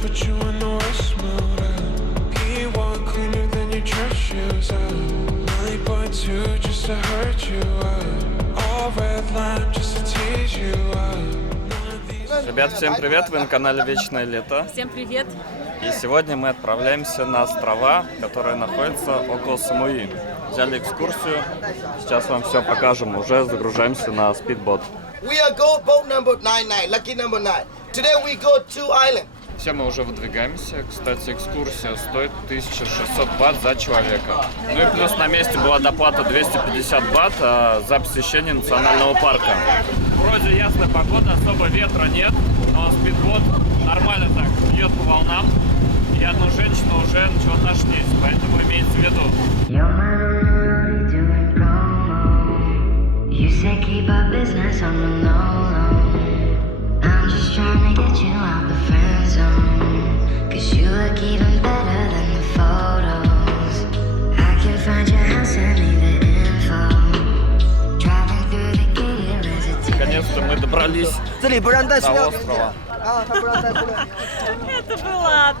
put you in the worst mood. P1 cleaner than your church shoes. 9.2 just to hurt you. All red line just to tease you. Ребят, всем привет! Вы на канале Вечное Лето. Всем привет! И сегодня мы отправляемся на острова, которые находятся около Самуи. Взяли экскурсию, сейчас вам все покажем, уже загружаемся на спидбот. Все, мы уже выдвигаемся. Кстати, экскурсия стоит 1600 бат за человека. Ну и плюс на месте была доплата 250 бат за посещение национального парка. Вроде ясная погода, особо ветра нет, но спидбот нормально так бьет по волнам. И одну женщину уже начала тошнить, поэтому имейте в виду. Наконец-то мы добрались до острова. Это был ад.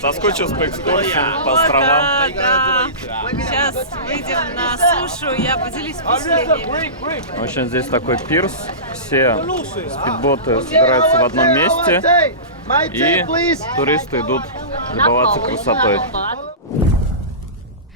Соскучился по экскурсии, по островам. Да. Сейчас выйдем на сушу, я поделюсь впечатлениями. В общем, здесь такой пирс. Все спидботы собираются в одном месте, и туристы идут любоваться красотой.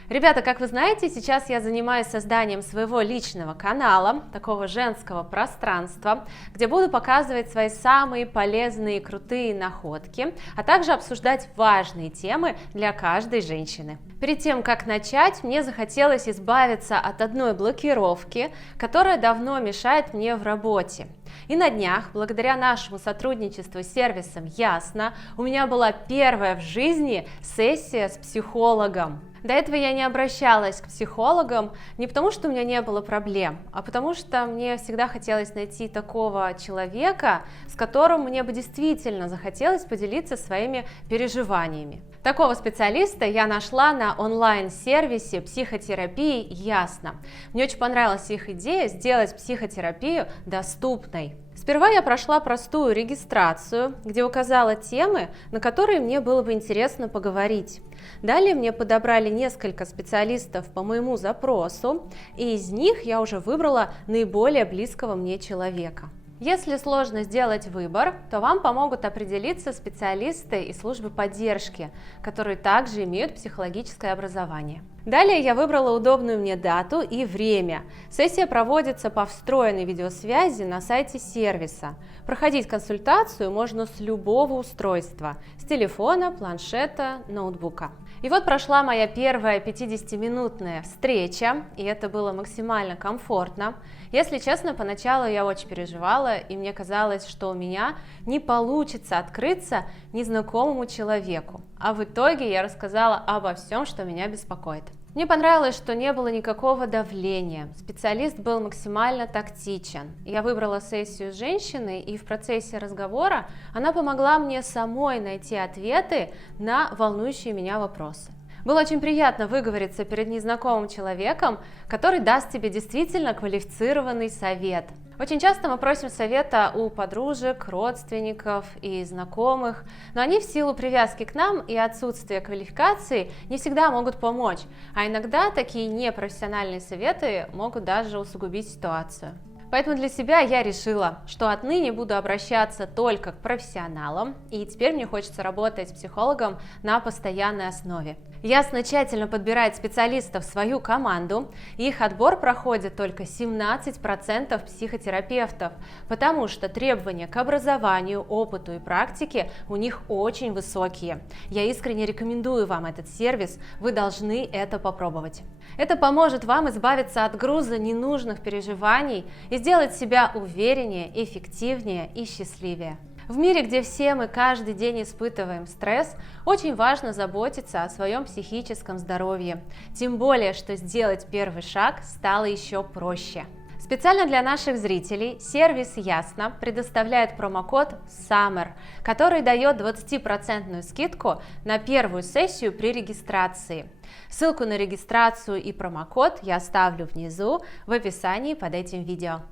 Ребята, как вы знаете, сейчас я занимаюсь созданием своего личного канала, такого женского пространства, где буду показывать свои самые полезные и крутые находки, а также обсуждать важные темы для каждой женщины. Перед тем, как начать, мне захотелось избавиться от одной блокировки, которая давно мешает мне в работе. И на днях, благодаря нашему сотрудничеству с сервисом Ясно, у меня была первая в жизни сессия с психологом. До этого я не обращалась к психологам не потому, что у меня не было проблем, а потому что мне всегда хотелось найти такого человека, с которым мне бы действительно захотелось поделиться своими переживаниями. Такого специалиста я нашла на онлайн-сервисе психотерапии Ясно. Мне очень понравилась их идея сделать психотерапию доступной. Сперва я прошла простую регистрацию, где указала темы, на которые мне было бы интересно поговорить. Далее мне подобрали несколько специалистов по моему запросу, и из них я уже выбрала наиболее близкого мне человека. Если сложно сделать выбор, то вам помогут определиться специалисты из службы поддержки, которые также имеют психологическое образование. Далее я выбрала удобную мне дату и время. Сессия проводится по встроенной видеосвязи на сайте сервиса. Проходить консультацию можно с любого устройства, с телефона, планшета, ноутбука. И вот прошла моя первая 50-минутная встреча, и это было максимально комфортно. Если честно, поначалу я очень переживала, и мне казалось, что у меня не получится открыться незнакомому человеку. А в итоге я рассказала обо всем, что меня беспокоит. Мне понравилось, что не было никакого давления, специалист был максимально тактичен. Я выбрала сессию с женщиной, и в процессе разговора она помогла мне самой найти ответы на волнующие меня вопросы. Было очень приятно выговориться перед незнакомым человеком, который даст тебе действительно квалифицированный совет. Очень часто мы просим совета у подружек, родственников и знакомых, но они в силу привязки к нам и отсутствия квалификации не всегда могут помочь, а иногда такие непрофессиональные советы могут даже усугубить ситуацию. Поэтому для себя я решила, что отныне буду обращаться только к профессионалам, и теперь мне хочется работать с психологом на постоянной основе. Ясно тщательно подбирает специалистов в свою команду, и их отбор проходит только 17% психотерапевтов, потому что требования к образованию, опыту и практике у них очень высокие. Я искренне рекомендую вам этот сервис, вы должны это попробовать. Это поможет вам избавиться от груза ненужных переживаний и сделать себя увереннее, эффективнее и счастливее. В мире, где все мы каждый день испытываем стресс, очень важно заботиться о своем психическом здоровье. Тем более, что сделать первый шаг стало еще проще. Специально для наших зрителей сервис Ясно предоставляет промокод SUMMER, который дает 20% скидку на первую сессию при регистрации. Ссылку на регистрацию и промокод я оставлю внизу в описании под этим видео.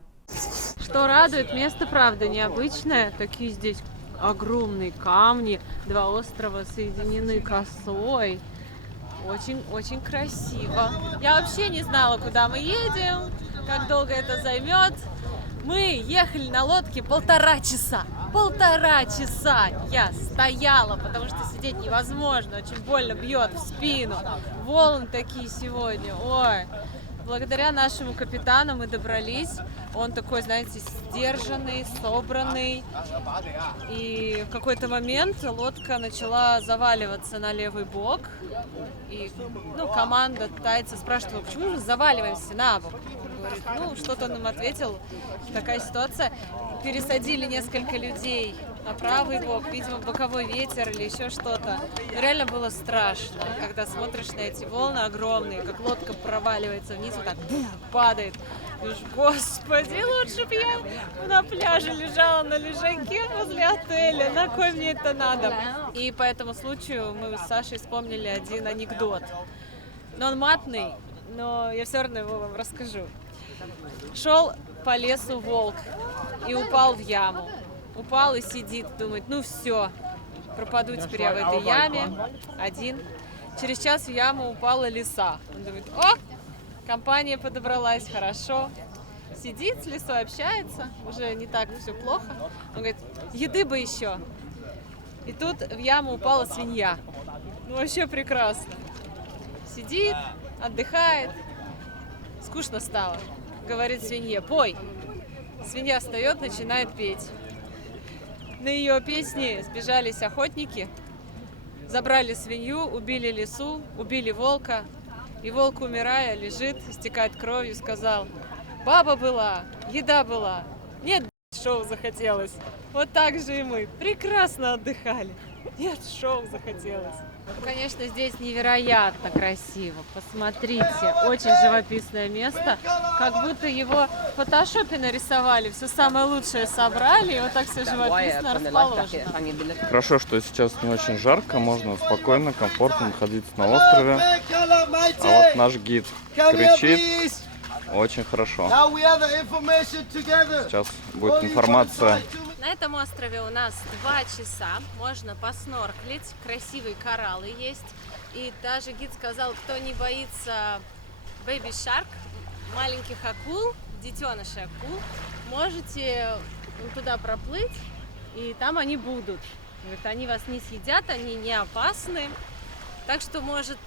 Что радует, место правда необычное, такие здесь огромные камни, два острова соединены косой. Очень красиво. Я вообще не знала, куда мы едем, как долго это займет. Мы ехали на лодке 1,5 часа. 1,5 часа я стояла, потому что сидеть невозможно, очень больно бьет в спину. Волны такие сегодня, ой. Благодаря нашему капитану мы добрались. Он такой, знаете, сдержанный, собранный. И в какой-то момент лодка начала заваливаться на левый бок. И команда тайца спрашивала, почему же заваливаемся на бок? Он говорит, что-то он нам ответил. Такая ситуация. Пересадили несколько людей на правый бок, видимо, боковой ветер или еще что-то. Но реально было страшно, когда смотришь на эти волны огромные, как лодка проваливается вниз, вот так падает. Думаешь, господи, лучше бы я на пляже лежала на лежаке возле отеля, на кой мне это надо? И по этому случаю мы с Сашей вспомнили один анекдот. Но он матный, но я все равно его вам расскажу. Шел по лесу волк и упал в яму. Упал и сидит, думает, все, пропаду теперь я в этой яме один. Через час в яму упала лиса. Он думает, компания подобралась, хорошо. Сидит с лисой, общается, уже не так все плохо. Он говорит, еды бы еще. И тут в яму упала свинья. Вообще прекрасно. Сидит, отдыхает. Скучно стало. Говорит свинье, пой. Свинья встает, начинает петь. На ее песни сбежались охотники, забрали свинью, убили лису, убили волка. И волк, умирая, лежит, истекает кровью, сказал, баба была, еда была, нет, шоу захотелось. Вот так же и мы прекрасно отдыхали. Нет, шоу захотелось. Конечно, здесь невероятно красиво. Посмотрите, очень живописное место. Как будто его в фотошопе нарисовали. Все самое лучшее собрали, и вот так все живописно расположено. Хорошо, что сейчас не очень жарко, можно спокойно, комфортно находиться на острове. А вот наш гид кричит. Очень хорошо. Сейчас будет информация. На этом острове у нас 2 часа, можно поснорклить, красивые кораллы есть. И даже гид сказал, кто не боится baby shark, маленьких акул, детенышей акул, можете туда проплыть, и там они будут. Говорит, они вас не съедят, они не опасны. Так что, может,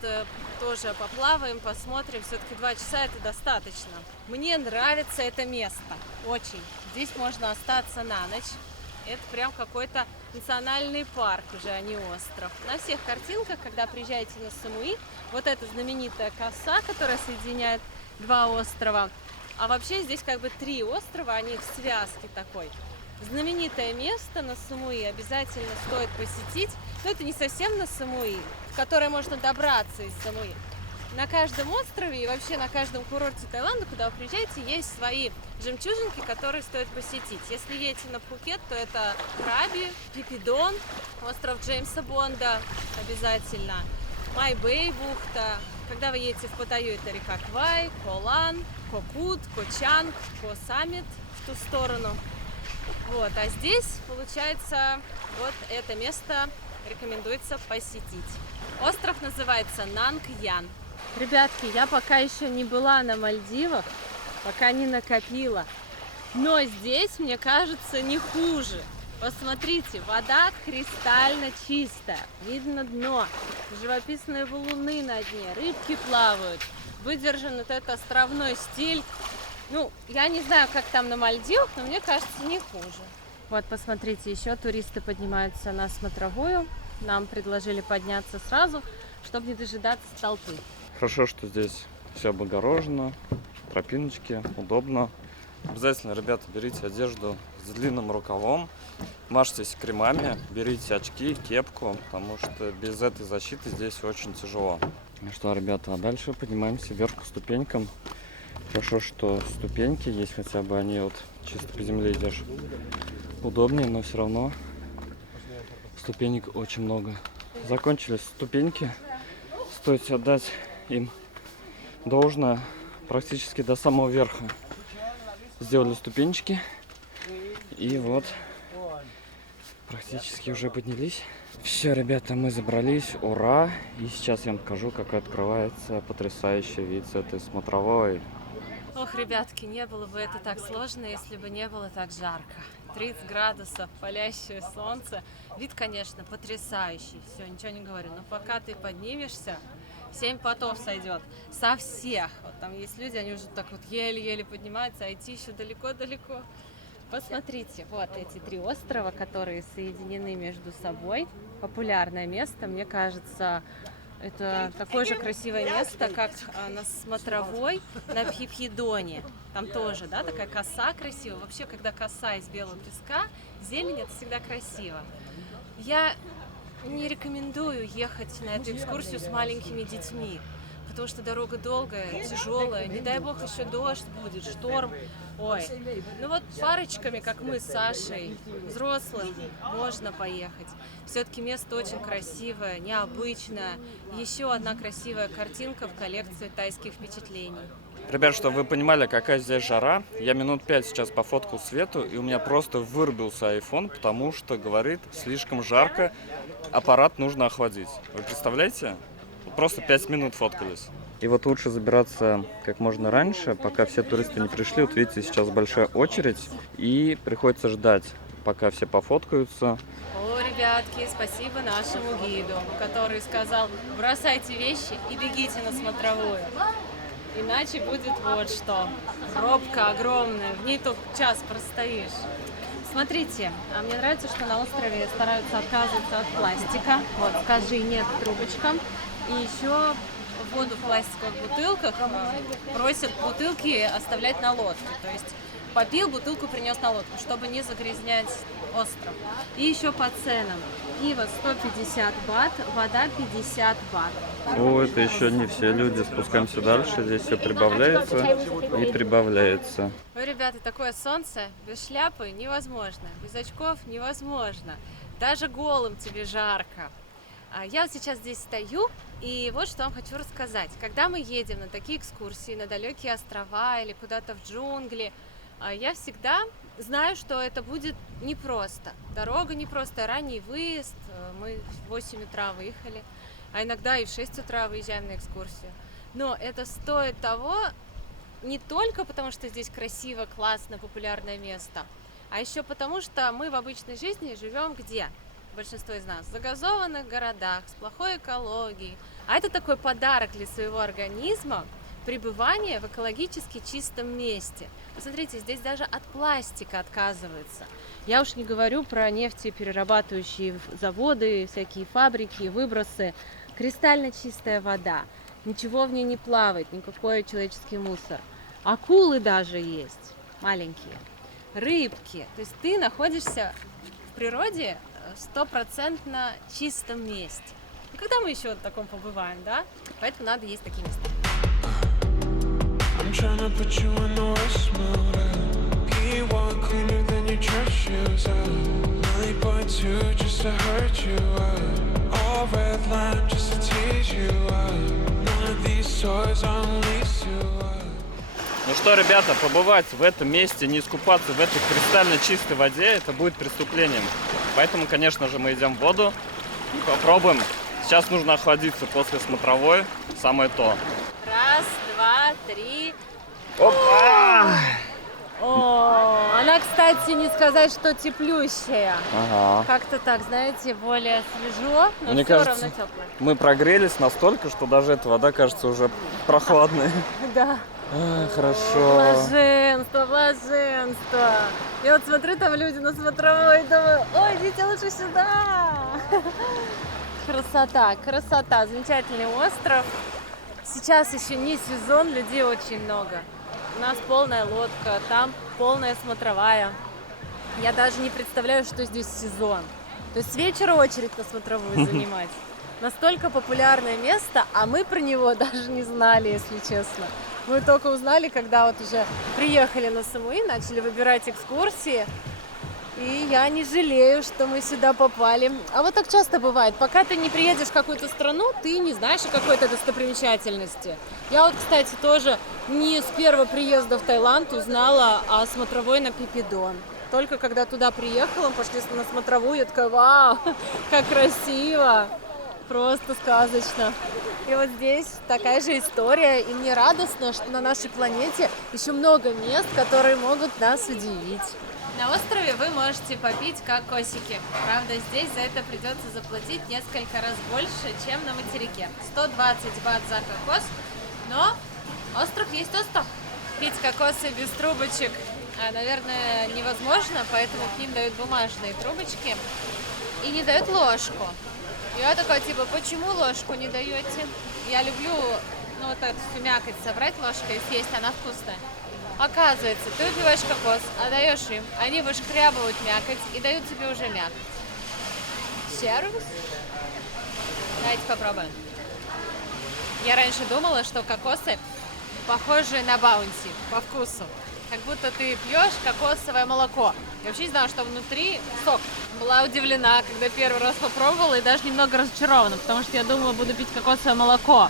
тоже поплаваем, посмотрим. Все-таки 2 часа это достаточно. Мне нравится это место, очень. Здесь можно остаться на ночь. Это прям какой-то национальный парк уже, а не остров. На всех картинках, когда приезжаете на Самуи, вот эта знаменитая коса, которая соединяет 2 острова. А вообще здесь как бы 3 острова, они в связке такой. Знаменитое место на Самуи обязательно стоит посетить. Но это не совсем на Самуи, в которое можно добраться из Самуи. На каждом острове и вообще на каждом курорте Таиланда, куда вы приезжаете, есть свои жемчужинки, которые стоит посетить. Если едете на Пхукет, то это Краби, Пипидон, остров Джеймса Бонда обязательно, Майбэй бухта. Когда вы едете в Паттайю, это река Квай, Колан, Копут, Кочанг, Ко-Саммит в ту сторону. Вот, а здесь, получается, вот это место рекомендуется посетить. Остров называется Нанг Ян. Ребятки, я пока еще не была на Мальдивах, пока не накопила. Но здесь, мне кажется, не хуже. Посмотрите, вода кристально чистая, видно дно, живописные валуны на дне, рыбки плавают, выдержан вот этот островной стиль. Я не знаю, как там на Мальдивах, но мне кажется, не хуже. Вот, посмотрите, еще туристы поднимаются на смотровую. Нам предложили подняться сразу, чтобы не дожидаться толпы. Хорошо, что здесь все облагорожено, тропиночки, удобно. Обязательно, ребята, берите одежду с длинным рукавом, мажьтесь кремами, берите очки, кепку, потому что без этой защиты здесь очень тяжело. Ну что, ребята, а дальше поднимаемся вверх по ступенькам. Хорошо, что ступеньки есть, хотя бы они вот чисто по земле идешь удобнее, но все равно ступенек очень много. Закончились ступеньки, стоит отдать им должное, практически до самого верха сделали ступенечки, и вот практически уже поднялись. Все, ребята, мы забрались, ура! И сейчас я вам покажу, как открывается потрясающий вид с этой смотровой. Ох, ребятки, не было бы это так сложно, если бы не было так жарко. 30 градусов, палящее солнце. Вид, конечно, потрясающий. Все, ничего не говорю. Но пока ты поднимешься, 7 потов сойдет. Со всех. Вот там есть люди, они уже так вот еле-еле поднимаются, а идти еще далеко-далеко. Посмотрите, вот эти 3 острова, которые соединены между собой. Популярное место, мне кажется, это такое же красивое место, как на смотровой на Пхипхидоне. Там тоже, да, такая коса красивая. Вообще, когда коса из белого песка, зелень, это всегда красиво. Я не рекомендую ехать на эту экскурсию с маленькими детьми, потому что дорога долгая, тяжелая, не дай бог еще дождь будет, шторм. Ой, ну вот парочками, как мы с Сашей, взрослым, можно поехать. Все-таки место очень красивое, необычное. Еще одна красивая картинка в коллекции тайских впечатлений. Ребят, чтобы вы понимали, какая здесь жара, я минут 5 сейчас пофоткал Свету, и у меня просто вырубился iPhone, потому что, говорит, слишком жарко, аппарат нужно охладить. Вы представляете? Просто 5 минут фоткались. И вот лучше забираться как можно раньше, пока все туристы не пришли. Вот видите, сейчас большая очередь, и приходится ждать, пока все пофоткаются. О, ребятки, спасибо нашему гиду, который сказал: бросайте вещи и бегите на смотровую. Иначе будет вот что. Пробка огромная, в ней только час простоишь. Смотрите, мне нравится, что на острове стараются отказываться от пластика. Вот, скажи нет трубочкам. И еще воду в пластиковых бутылках просят бутылки оставлять на лодке. То есть попил, бутылку принес на лодку, чтобы не загрязнять остров. И еще по ценам. Пиво 150 бат, вода 50 бат. О, это еще не все люди. Спускаемся дальше. Здесь все прибавляется и прибавляется. Ой, ребята, такое солнце без шляпы невозможно, без очков невозможно. Даже голым тебе жарко. Я вот сейчас здесь стою, и вот что вам хочу рассказать. Когда мы едем на такие экскурсии, на далекие острова или куда-то в джунгли, я всегда знаю, что это будет непросто. Дорога непростая, ранний выезд, мы в 8 утра выехали, а иногда и в 6 утра выезжаем на экскурсию. Но это стоит того не только потому, что здесь красиво, классно, популярное место, а еще потому, что мы в обычной жизни живем где? Большинство из нас в загазованных городах, с плохой экологией. А это такой подарок для своего организма — пребывание в экологически чистом месте. Посмотрите, здесь даже от пластика отказывается. Я уж не говорю про нефтеперерабатывающие заводы, всякие фабрики, выбросы. Кристально чистая вода, ничего в ней не плавает, никакой человеческий мусор. Акулы даже есть, маленькие, рыбки. То есть ты находишься в природе в 100% чистом месте. И когда мы еще в таком побываем, да? Поэтому надо есть такие места. I'm tryna put you in the worst mood. P1 cleaner than your church shoes. 9.2 just to hurt you. All red line just to tease you. None of these toys on lease you. Ну что, ребята, побывать в этом месте, не искупаться в этой кристально чистой воде, это будет преступлением. Поэтому, конечно же, мы идем в воду и попробуем. Сейчас нужно охладиться после смотровой, самое то. Раз, два, три. Опа! О, она, кстати, не сказать, что теплющая. Ага. Как-то так, знаете, более свежо, но Мне все кажется, равно теплое. мы прогрелись настолько, что даже эта вода кажется уже прохладной. Да. Хорошо. Блаженство, блаженство. Я вот смотрю, там люди на смотровой, и думаю: ой, идите лучше сюда. Красота, красота, замечательный остров. Сейчас еще не сезон, людей очень много. У нас полная лодка, там полная смотровая. Я даже не представляю, что здесь сезон. То есть с вечера очередь на смотровую занимать. Настолько популярное место, а мы про него даже не знали, если честно. Мы только узнали, когда вот уже приехали на Самуи, начали выбирать экскурсии. И я не жалею, что мы сюда попали. А вот так часто бывает. Пока ты не приедешь в какую-то страну, ты не знаешь о какой-то достопримечательности. Я вот, кстати, тоже не с первого приезда в Таиланд узнала о смотровой на Пипидон. Только когда туда приехала, пошли на смотровую, я такая, вау, как красиво, просто сказочно. И вот здесь такая же история, и мне радостно, что на нашей планете еще много мест, которые могут нас удивить. На острове вы можете попить кокосики. Правда, здесь за это придется заплатить несколько раз больше, чем на материке. 120 бат за кокос, но остров есть остров. Пить кокосы без трубочек, наверное, невозможно, поэтому к ним дают бумажные трубочки и не дают ложку. Я такая, типа, почему ложку не даете? Я люблю, вот эту всю мякоть собрать ложкой и съесть, она вкусная. Оказывается, ты выпиваешь кокос, отдаешь им, они вышкрябывают мякоть и дают тебе уже мякоть. Сервис? Давайте попробуем. Я раньше думала, что кокосы похожи на баунти по вкусу. Как будто ты пьешь кокосовое молоко. Я вообще не знала, что внутри сок. Была удивлена, когда первый раз попробовала, и даже немного разочарована, потому что я думала, буду пить кокосовое молоко.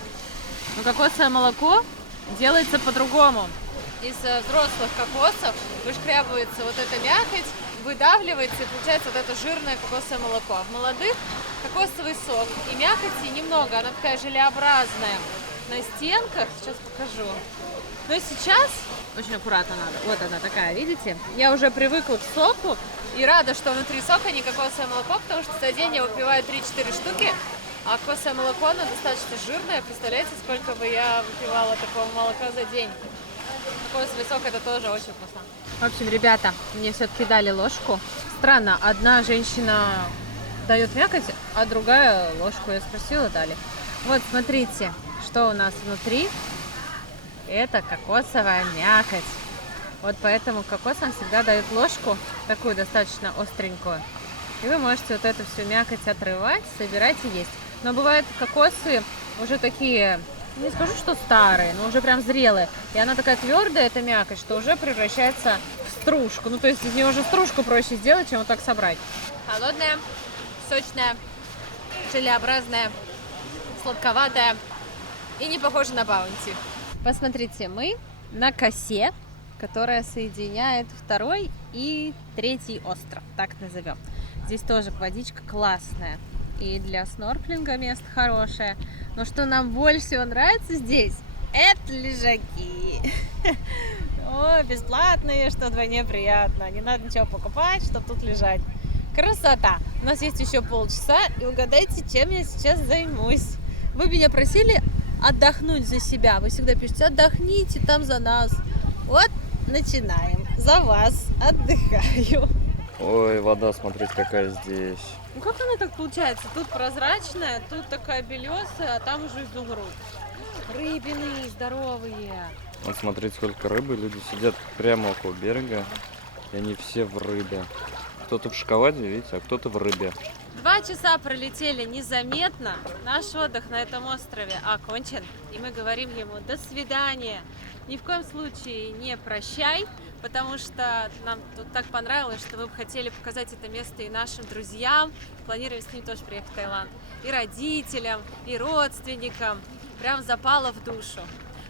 Но кокосовое молоко делается по-другому. Из взрослых кокосов вышкрябывается вот эта мякоть, выдавливается, и получается вот это жирное кокосовое молоко. В молодых кокосовый сок и мякоти немного, она такая желеобразная на стенках. Сейчас покажу. Но сейчас очень аккуратно надо. Вот она такая, видите? Я уже привыкла к соку и рада, что внутри сока не кокосовое молоко, потому что за день я выпиваю 3-4 штуки, а кокосовое молоко, оно достаточно жирное. Представляете, сколько бы я выпивала такого молока за день? Кокосовый сок — это тоже очень вкусно. В общем, ребята, мне все-таки дали ложку. Странно, одна женщина дает мякоть, а другая ложку. Я спросила, дали. Вот, смотрите, что у нас внутри. Это кокосовая мякоть. Вот поэтому кокосам всегда дают ложку, такую достаточно остренькую. И вы можете вот эту всю мякоть отрывать, собирать и есть. Но бывают кокосы уже такие, не скажу, что старые, но уже прям зрелые. И она такая твердая, эта мякоть, что уже превращается в стружку. Ну, то есть из нее уже стружку проще сделать, чем вот так собрать. Холодная, сочная, желеобразная, сладковатая и не похожа на баунти. Посмотрите, мы на косе, которая соединяет второй и третий остров, так назовем. Здесь тоже водичка классная. И для снорклинга место хорошее. Но что нам больше всего нравится здесь, это лежаки. О, бесплатные, что вдвойне приятно. Не надо ничего покупать, чтобы тут лежать. Красота! У нас есть еще полчаса, и угадайте, чем я сейчас займусь. Вы меня просили отдохнуть за себя. Вы всегда пишете, отдохните там за нас. Вот, начинаем. За вас отдыхаю. Ой, вода, смотрите, какая здесь. Ну как она так получается? Тут прозрачная, тут такая белесая, а там уже изумруд. Рыбины здоровые. Вот смотрите, сколько рыбы. Люди сидят прямо около берега, и они все в рыбе. Кто-то в шоколаде, видите, а кто-то в рыбе. 2 часа пролетели незаметно. Наш отдых на этом острове окончен. И мы говорим ему до свидания. Ни в коем случае не прощай, потому что нам тут так понравилось, что мы бы хотели показать это место и нашим друзьям. Планируем с ними тоже приехать в Таиланд. И родителям, и родственникам. Прям запало в душу.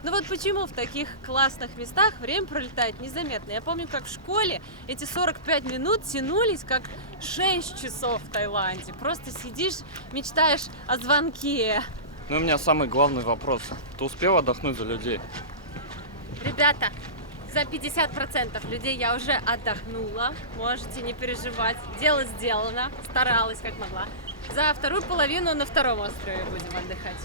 Ну вот почему в таких классных местах время пролетает незаметно. Я помню, как в школе эти 45 минут тянулись как 6 часов в Таиланде. Просто сидишь, мечтаешь о звонке. Ну, у меня самый главный вопрос. Ты успел отдохнуть за людей? Ребята, за 50% людей я уже отдохнула. Можете не переживать. Дело сделано. Старалась как могла. За вторую половину на втором острове будем отдыхать.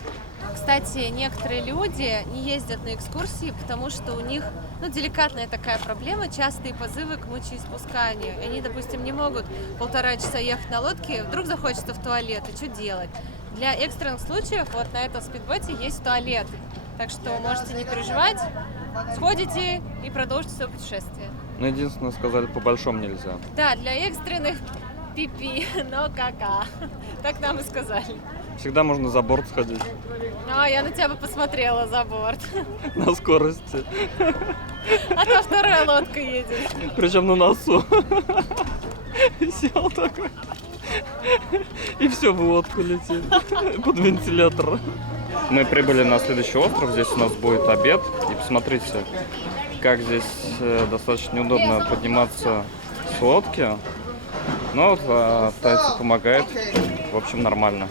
Кстати, некоторые люди не ездят на экскурсии, потому что у них, деликатная такая проблема, частые позывы к мочеиспусканию. Они, допустим, не могут 1,5 часа ехать на лодке, вдруг захочется в туалет, и что делать? Для экстренных случаев вот на этом спидботе есть туалет. Так что можете не переживать, сходите и продолжите свое путешествие. Ну, единственное, сказали, по-большому нельзя. Да, для экстренных пипи, но кака. Так нам и сказали. Всегда можно за борт сходить. А, я на тебя бы посмотрела за борт. На скорости. А то вторая лодка едет. Причем на носу. Сел такой. И все, в лодку летит. Под вентилятор. Мы прибыли на следующий остров. Здесь у нас будет обед. И посмотрите, как здесь достаточно неудобно подниматься с сладкие. Но вот тайцы помогает. В общем, нормально.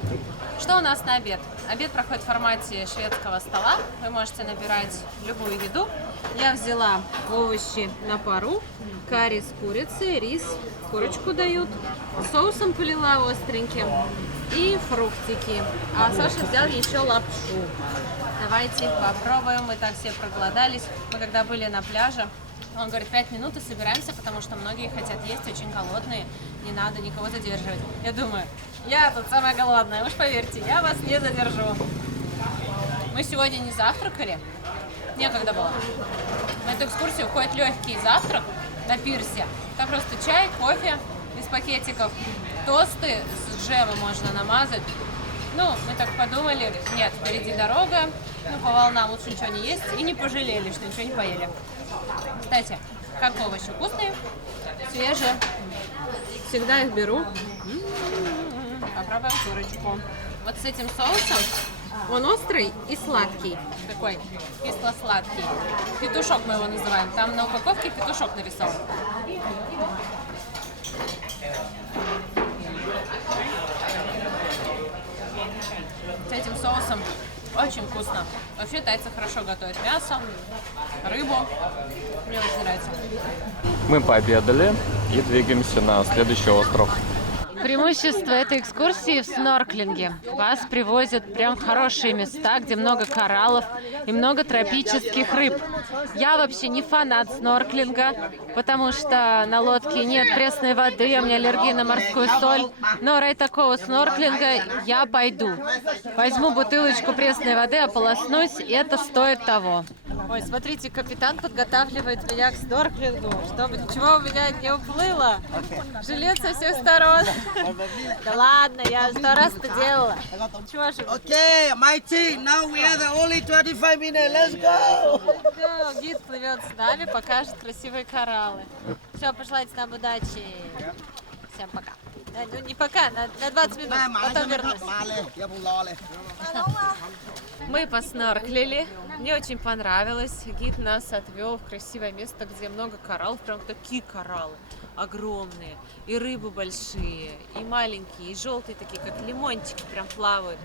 Что у нас на обед? Обед проходит в формате шведского стола. Вы можете набирать любую еду. Я взяла овощи на пару, карри с курицей, рис, курочку дают, соусом полила остреньким и фруктики. А Саша взял еще лапшу. Давайте попробуем. Мы так все проголодались. Мы когда были на пляже, он говорит, 5 минут и собираемся, потому что многие хотят есть, очень голодные, не надо никого задерживать. Я думаю, я тут самая голодная, уж поверьте, я вас не задержу. Мы сегодня не завтракали, некогда было. На эту экскурсию входит легкий завтрак на пирсе. Там просто чай, кофе из пакетиков, тосты с джемом можно намазать. Ну, мы так подумали, нет, впереди дорога, ну, по волнам лучше ничего не есть, и не пожалели, что ничего не поели. Кстати, как овощи вкусные, свежие, всегда их беру. Попробуем курочку. Вот с этим соусом, он острый и сладкий, такой кисло-сладкий. Петушок мы его называем, там на упаковке петушок нарисован. С этим соусом очень вкусно. Вообще тайцы хорошо готовят мясо, рыбу. Мне очень нравится. Мы пообедали и двигаемся на следующий остров. Преимущество этой экскурсии в снорклинге. Вас привозят прям в хорошие места, где много кораллов и много тропических рыб. Я вообще не фанат снорклинга, потому что на лодке нет пресной воды, у меня аллергия на морскую соль. Но ради такого снорклинга я пойду. Возьму бутылочку пресной воды, ополоснусь, и это стоит того. Ой, смотрите, капитан подготавливает меня к снорклингу, чтобы ничего у меня не уплыло. Жилет со всех сторон. Да ладно, я 100 раз это делала. Чего же? Okay, my team. Now we are the only 25 minutes. Let's go. Гид плывет с нами, покажет красивые кораллы. Все, пожелайте нам удачи. Всем пока. Ну не пока, на 20 минут, потом вернусь. Мы поснорклили, мне очень понравилось. Гид нас отвел в красивое место, где много кораллов, прям такие кораллы огромные, и рыбы большие, и маленькие, и желтые такие, как лимончики, прям плавают.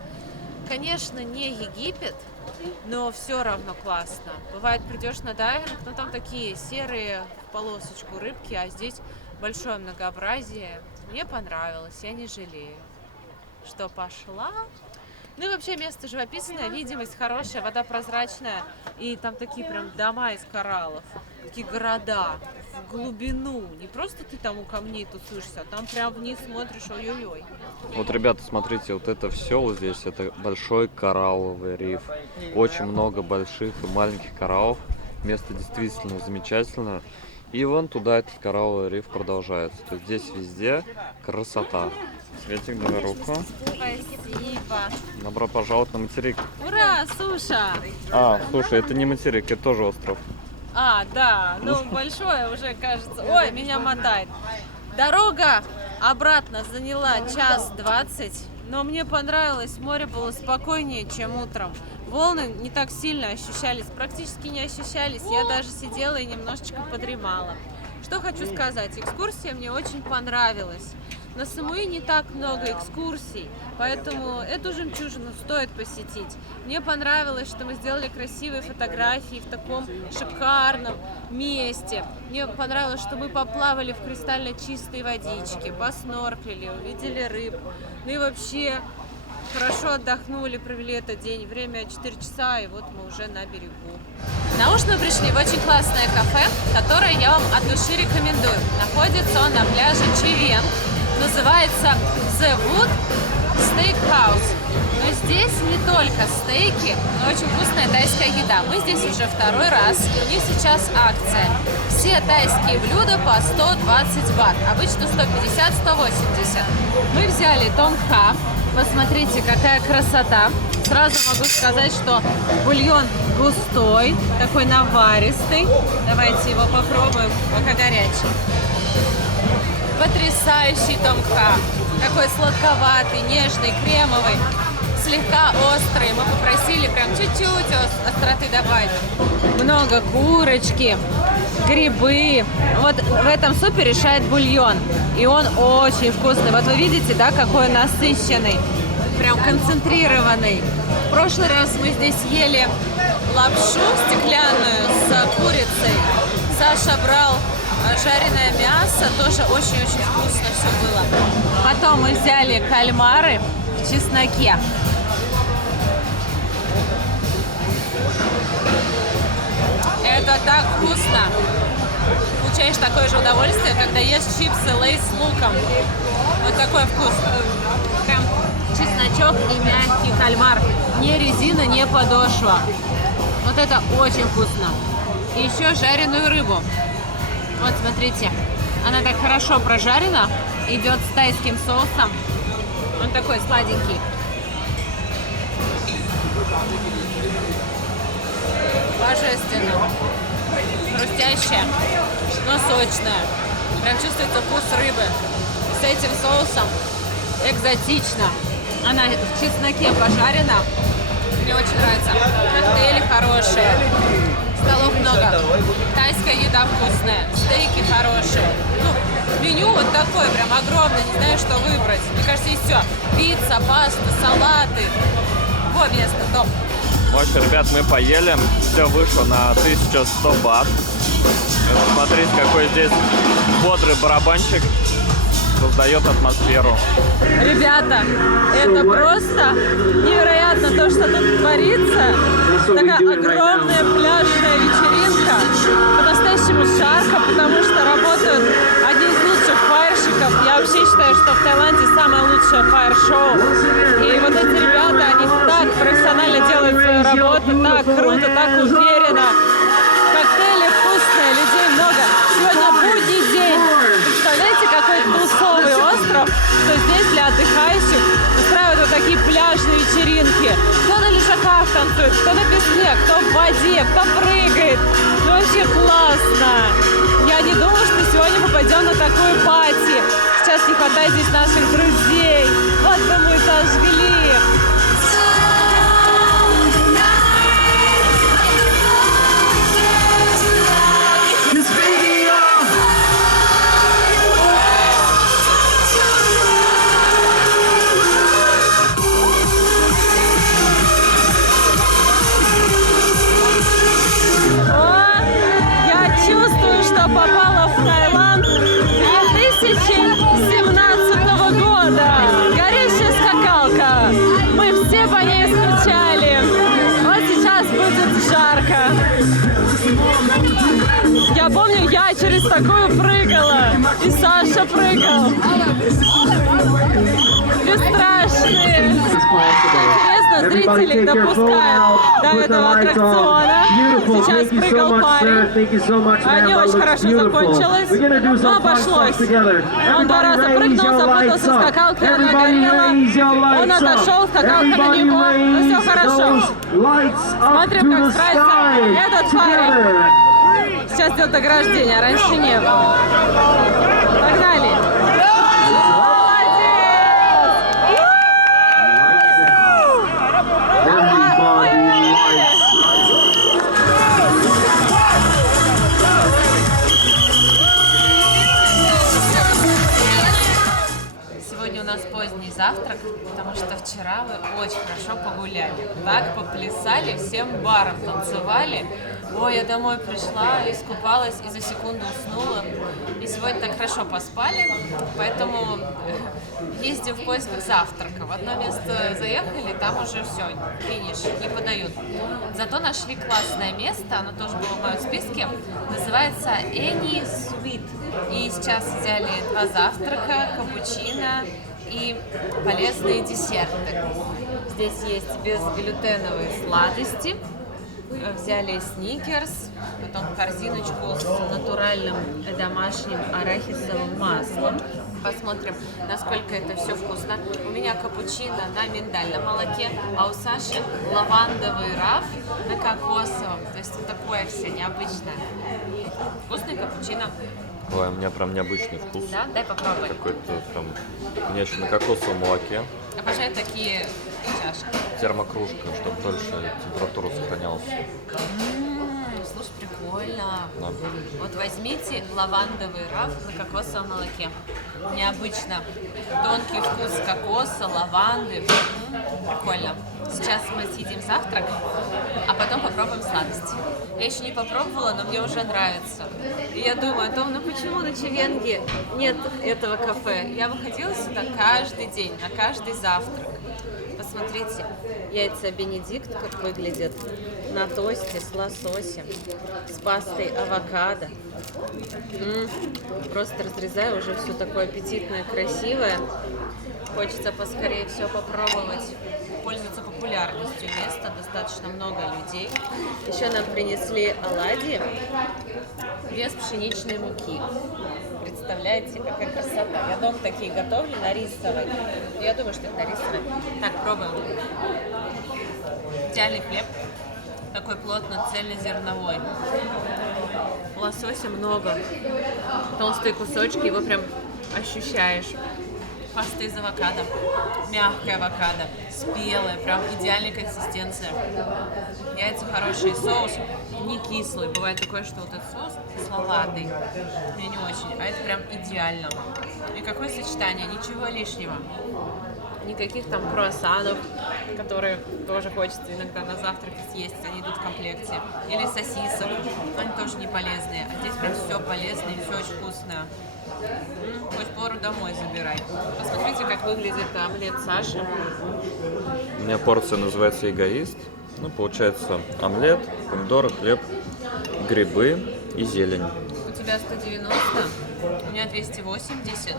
Конечно, не Египет, но все равно классно. Бывает, придешь на дайвинг, но там такие серые в полосочку рыбки, а здесь большое многообразие. Мне понравилось, я не жалею, что пошла. Ну и вообще место живописное, видимость хорошая, вода прозрачная, и там такие прям дома из кораллов, такие города в глубину. Не просто ты там у камней тусуешься, а там прям вниз смотришь, ой-ой-ой. Вот, ребята, смотрите, вот это все вот здесь, это большой коралловый риф. Очень много больших и маленьких кораллов. Место действительно замечательное. И вон туда этот коралловый риф продолжается. То есть здесь везде красота. Светик, давай руку. Спасибо. Добро пожаловать на материк. Ура, суша! Слушай, это не материк, это тоже остров. Да, ну большое уже кажется. Ой, меня мотает. Дорога обратно заняла 1:20, но мне понравилось, море было спокойнее, чем утром. Волны не так сильно ощущались, практически не ощущались. Я даже сидела и немножечко подремала. Что хочу сказать, экскурсия мне очень понравилась. На Самуи не так много экскурсий, поэтому эту жемчужину стоит посетить. Мне понравилось, что мы сделали красивые фотографии в таком шикарном месте. Мне понравилось, что мы поплавали в кристально чистой водичке, поснорклили, увидели рыб. Ну и вообще хорошо отдохнули, провели этот день. Время 4 часа, и вот мы уже на берегу. На ужин мы пришли в очень классное кафе, которое я вам от души рекомендую. Находится он на пляже Чивен. Называется The Wood Steakhouse. Но здесь не только стейки, но очень вкусная тайская еда. Мы здесь уже второй раз, и у них сейчас акция. Все тайские блюда по 120 бат, обычно 150-180. Мы взяли тонха. Посмотрите, какая красота. Сразу могу сказать, что бульон густой, такой наваристый. Давайте его попробуем, пока горячий. Потрясающий тонха. Такой сладковатый, нежный, кремовый, слегка острый. Мы попросили прям чуть-чуть остроты добавить. Много курочки. грибы. Вот в этом супе решает бульон. И он очень вкусный. Вот вы видите, да, какой он насыщенный. Прям концентрированный. В прошлый раз мы здесь ели лапшу стеклянную с курицей. Саша брал жареное мясо. Тоже очень-очень вкусно все было. Потом мы взяли кальмары в чесноке. Это так вкусно. Получаешь такое же удовольствие, когда ешь чипсы Лейс с луком. Вот такой вкус. Прям чесночок и мягкий кальмар. Не резина, не подошва. Вот это очень вкусно. И еще жареную рыбу. Вот смотрите. Она так хорошо прожарена. Идет с тайским соусом. Он такой сладенький. Божественно. Хрустящая, но сочная. Прям чувствуется вкус рыбы. С этим соусом экзотично. Она в чесноке пожарена. Мне очень нравится. Коктейли хорошие. Столов много. Тайская еда вкусная. Стейки хорошие. Ну, меню вот такое, прям огромное. Не знаю, что выбрать. Мне кажется, есть все. Пицца, паста, салаты. Вот место, топ. В общем, ребят, мы поели, все вышло на 1100 бат. Смотрите, какой здесь бодрый барабанщик создает атмосферу. Ребята, это просто невероятно то, что тут творится. Такая огромная пляжная вечеринка. По-настоящему жарко, потому что работают одни из лучших фаерщиков. Я вообще считаю, что в Таиланде самое лучшее фаер-шоу. И вот эти ребята, они так профессионально делают свою работу, так круто, так уверенно. Коктейли вкусные, людей много. Сегодня будний день. Представляете, какой тусовый остров, что здесь для отдыхающих устраивают вот такие пляжные вечеринки. Кто на лежаках танцует, кто на песке, кто в воде, кто прыгает. Ну, вообще классно. Я не думала, что сегодня попадем на такую пати. Сейчас не хватает здесь наших друзей. Вот бы мы зажгли. Попала в Таиланд 2017 года. Горящая скакалка. Мы все по ней скучали. Вот сейчас будет жарко. Я помню, я через такую прыгала. И Саша прыгал. Бесстрашные. Интересно, зрителей допускают до этого аттракциона. Сейчас прыгал парень. Они очень хорошо закончилось. Но обошлось. Он 2 раза прыгнул, запутался в скакалке, она горела. Он отошел, скакалка на него. Но все хорошо. Смотрим, как справится этот парень. Сейчас идет ограждение, раньше не было. Погнали. Сегодня у нас поздний завтрак, потому что вчера мы очень хорошо погуляли. Так поплясали, всем баром танцевали. Ой, я домой пришла, искупалась и за секунду уснула. И сегодня так хорошо поспали, поэтому ездим в поисках завтрака. В одно место заехали, там уже все, финиш, не подают. Зато нашли классное место, оно тоже было в моем списке, называется Any Sweet. И сейчас взяли 2 завтрака, капучино и полезные десерты. Здесь есть безглютеновые сладости. Взяли сникерс, потом корзиночку с натуральным домашним арахисовым маслом. Посмотрим, насколько это все вкусно. У меня капучино на миндальном молоке, а у Саши лавандовый раф на кокосовом. То есть такое все необычное. Вкусный капучино. Ой, у меня прям необычный вкус. Да? Дай попробовать. Какой-то прям... У меня еще на кокосовом молоке. Обожаю такие чашки. Термокружка, чтобы дольше температура сохранялась. Слушай, Очень прикольно. Да. Вот возьмите лавандовый раф на кокосовом молоке. Необычно. Тонкий вкус кокоса, лаванды. Прикольно. Сейчас мы съедим завтрак, а потом попробуем сладости. Я еще не попробовала, но мне уже нравится. И я думаю о том, ну почему на Чевенге нет этого кафе? Я выходила сюда каждый день, на каждый завтрак. Посмотрите, яйца Бенедикт как выглядят на тосте с лососем, с пастой авокадо. Просто разрезаю, уже все такое аппетитное, красивое. Хочется поскорее все попробовать. Пользуется популярностью места, достаточно много людей. Еще нам принесли оладьи без пшеничной муки. Представляете, какая красота. Я дома такие готовлю на рисовой. Я думаю, что это на рисовой. Так, пробуем. Идеальный хлеб. Такой плотно цельнозерновой. Лосося много. Толстые кусочки, его прям ощущаешь. Паста из авокадо. Мягкая авокадо. Спелая, прям идеальная консистенция. Яйца хорошие. Соус не кислый. Бывает такое, что вот этот соус кисловатый. Мне не очень. А это прям идеально. И какое сочетание. Ничего лишнего. Никаких там круассанов, которые тоже хочется иногда на завтрак съесть, они идут в комплекте. Или сосисок, но они тоже не полезные. А здесь прям все полезное и все очень вкусное. Хоть пору домой забирай. Посмотрите, как выглядит омлет Саши. У меня порция называется «Эгоист». Ну, получается омлет, помидоры, хлеб, грибы и зелень. У тебя 190, у меня 280.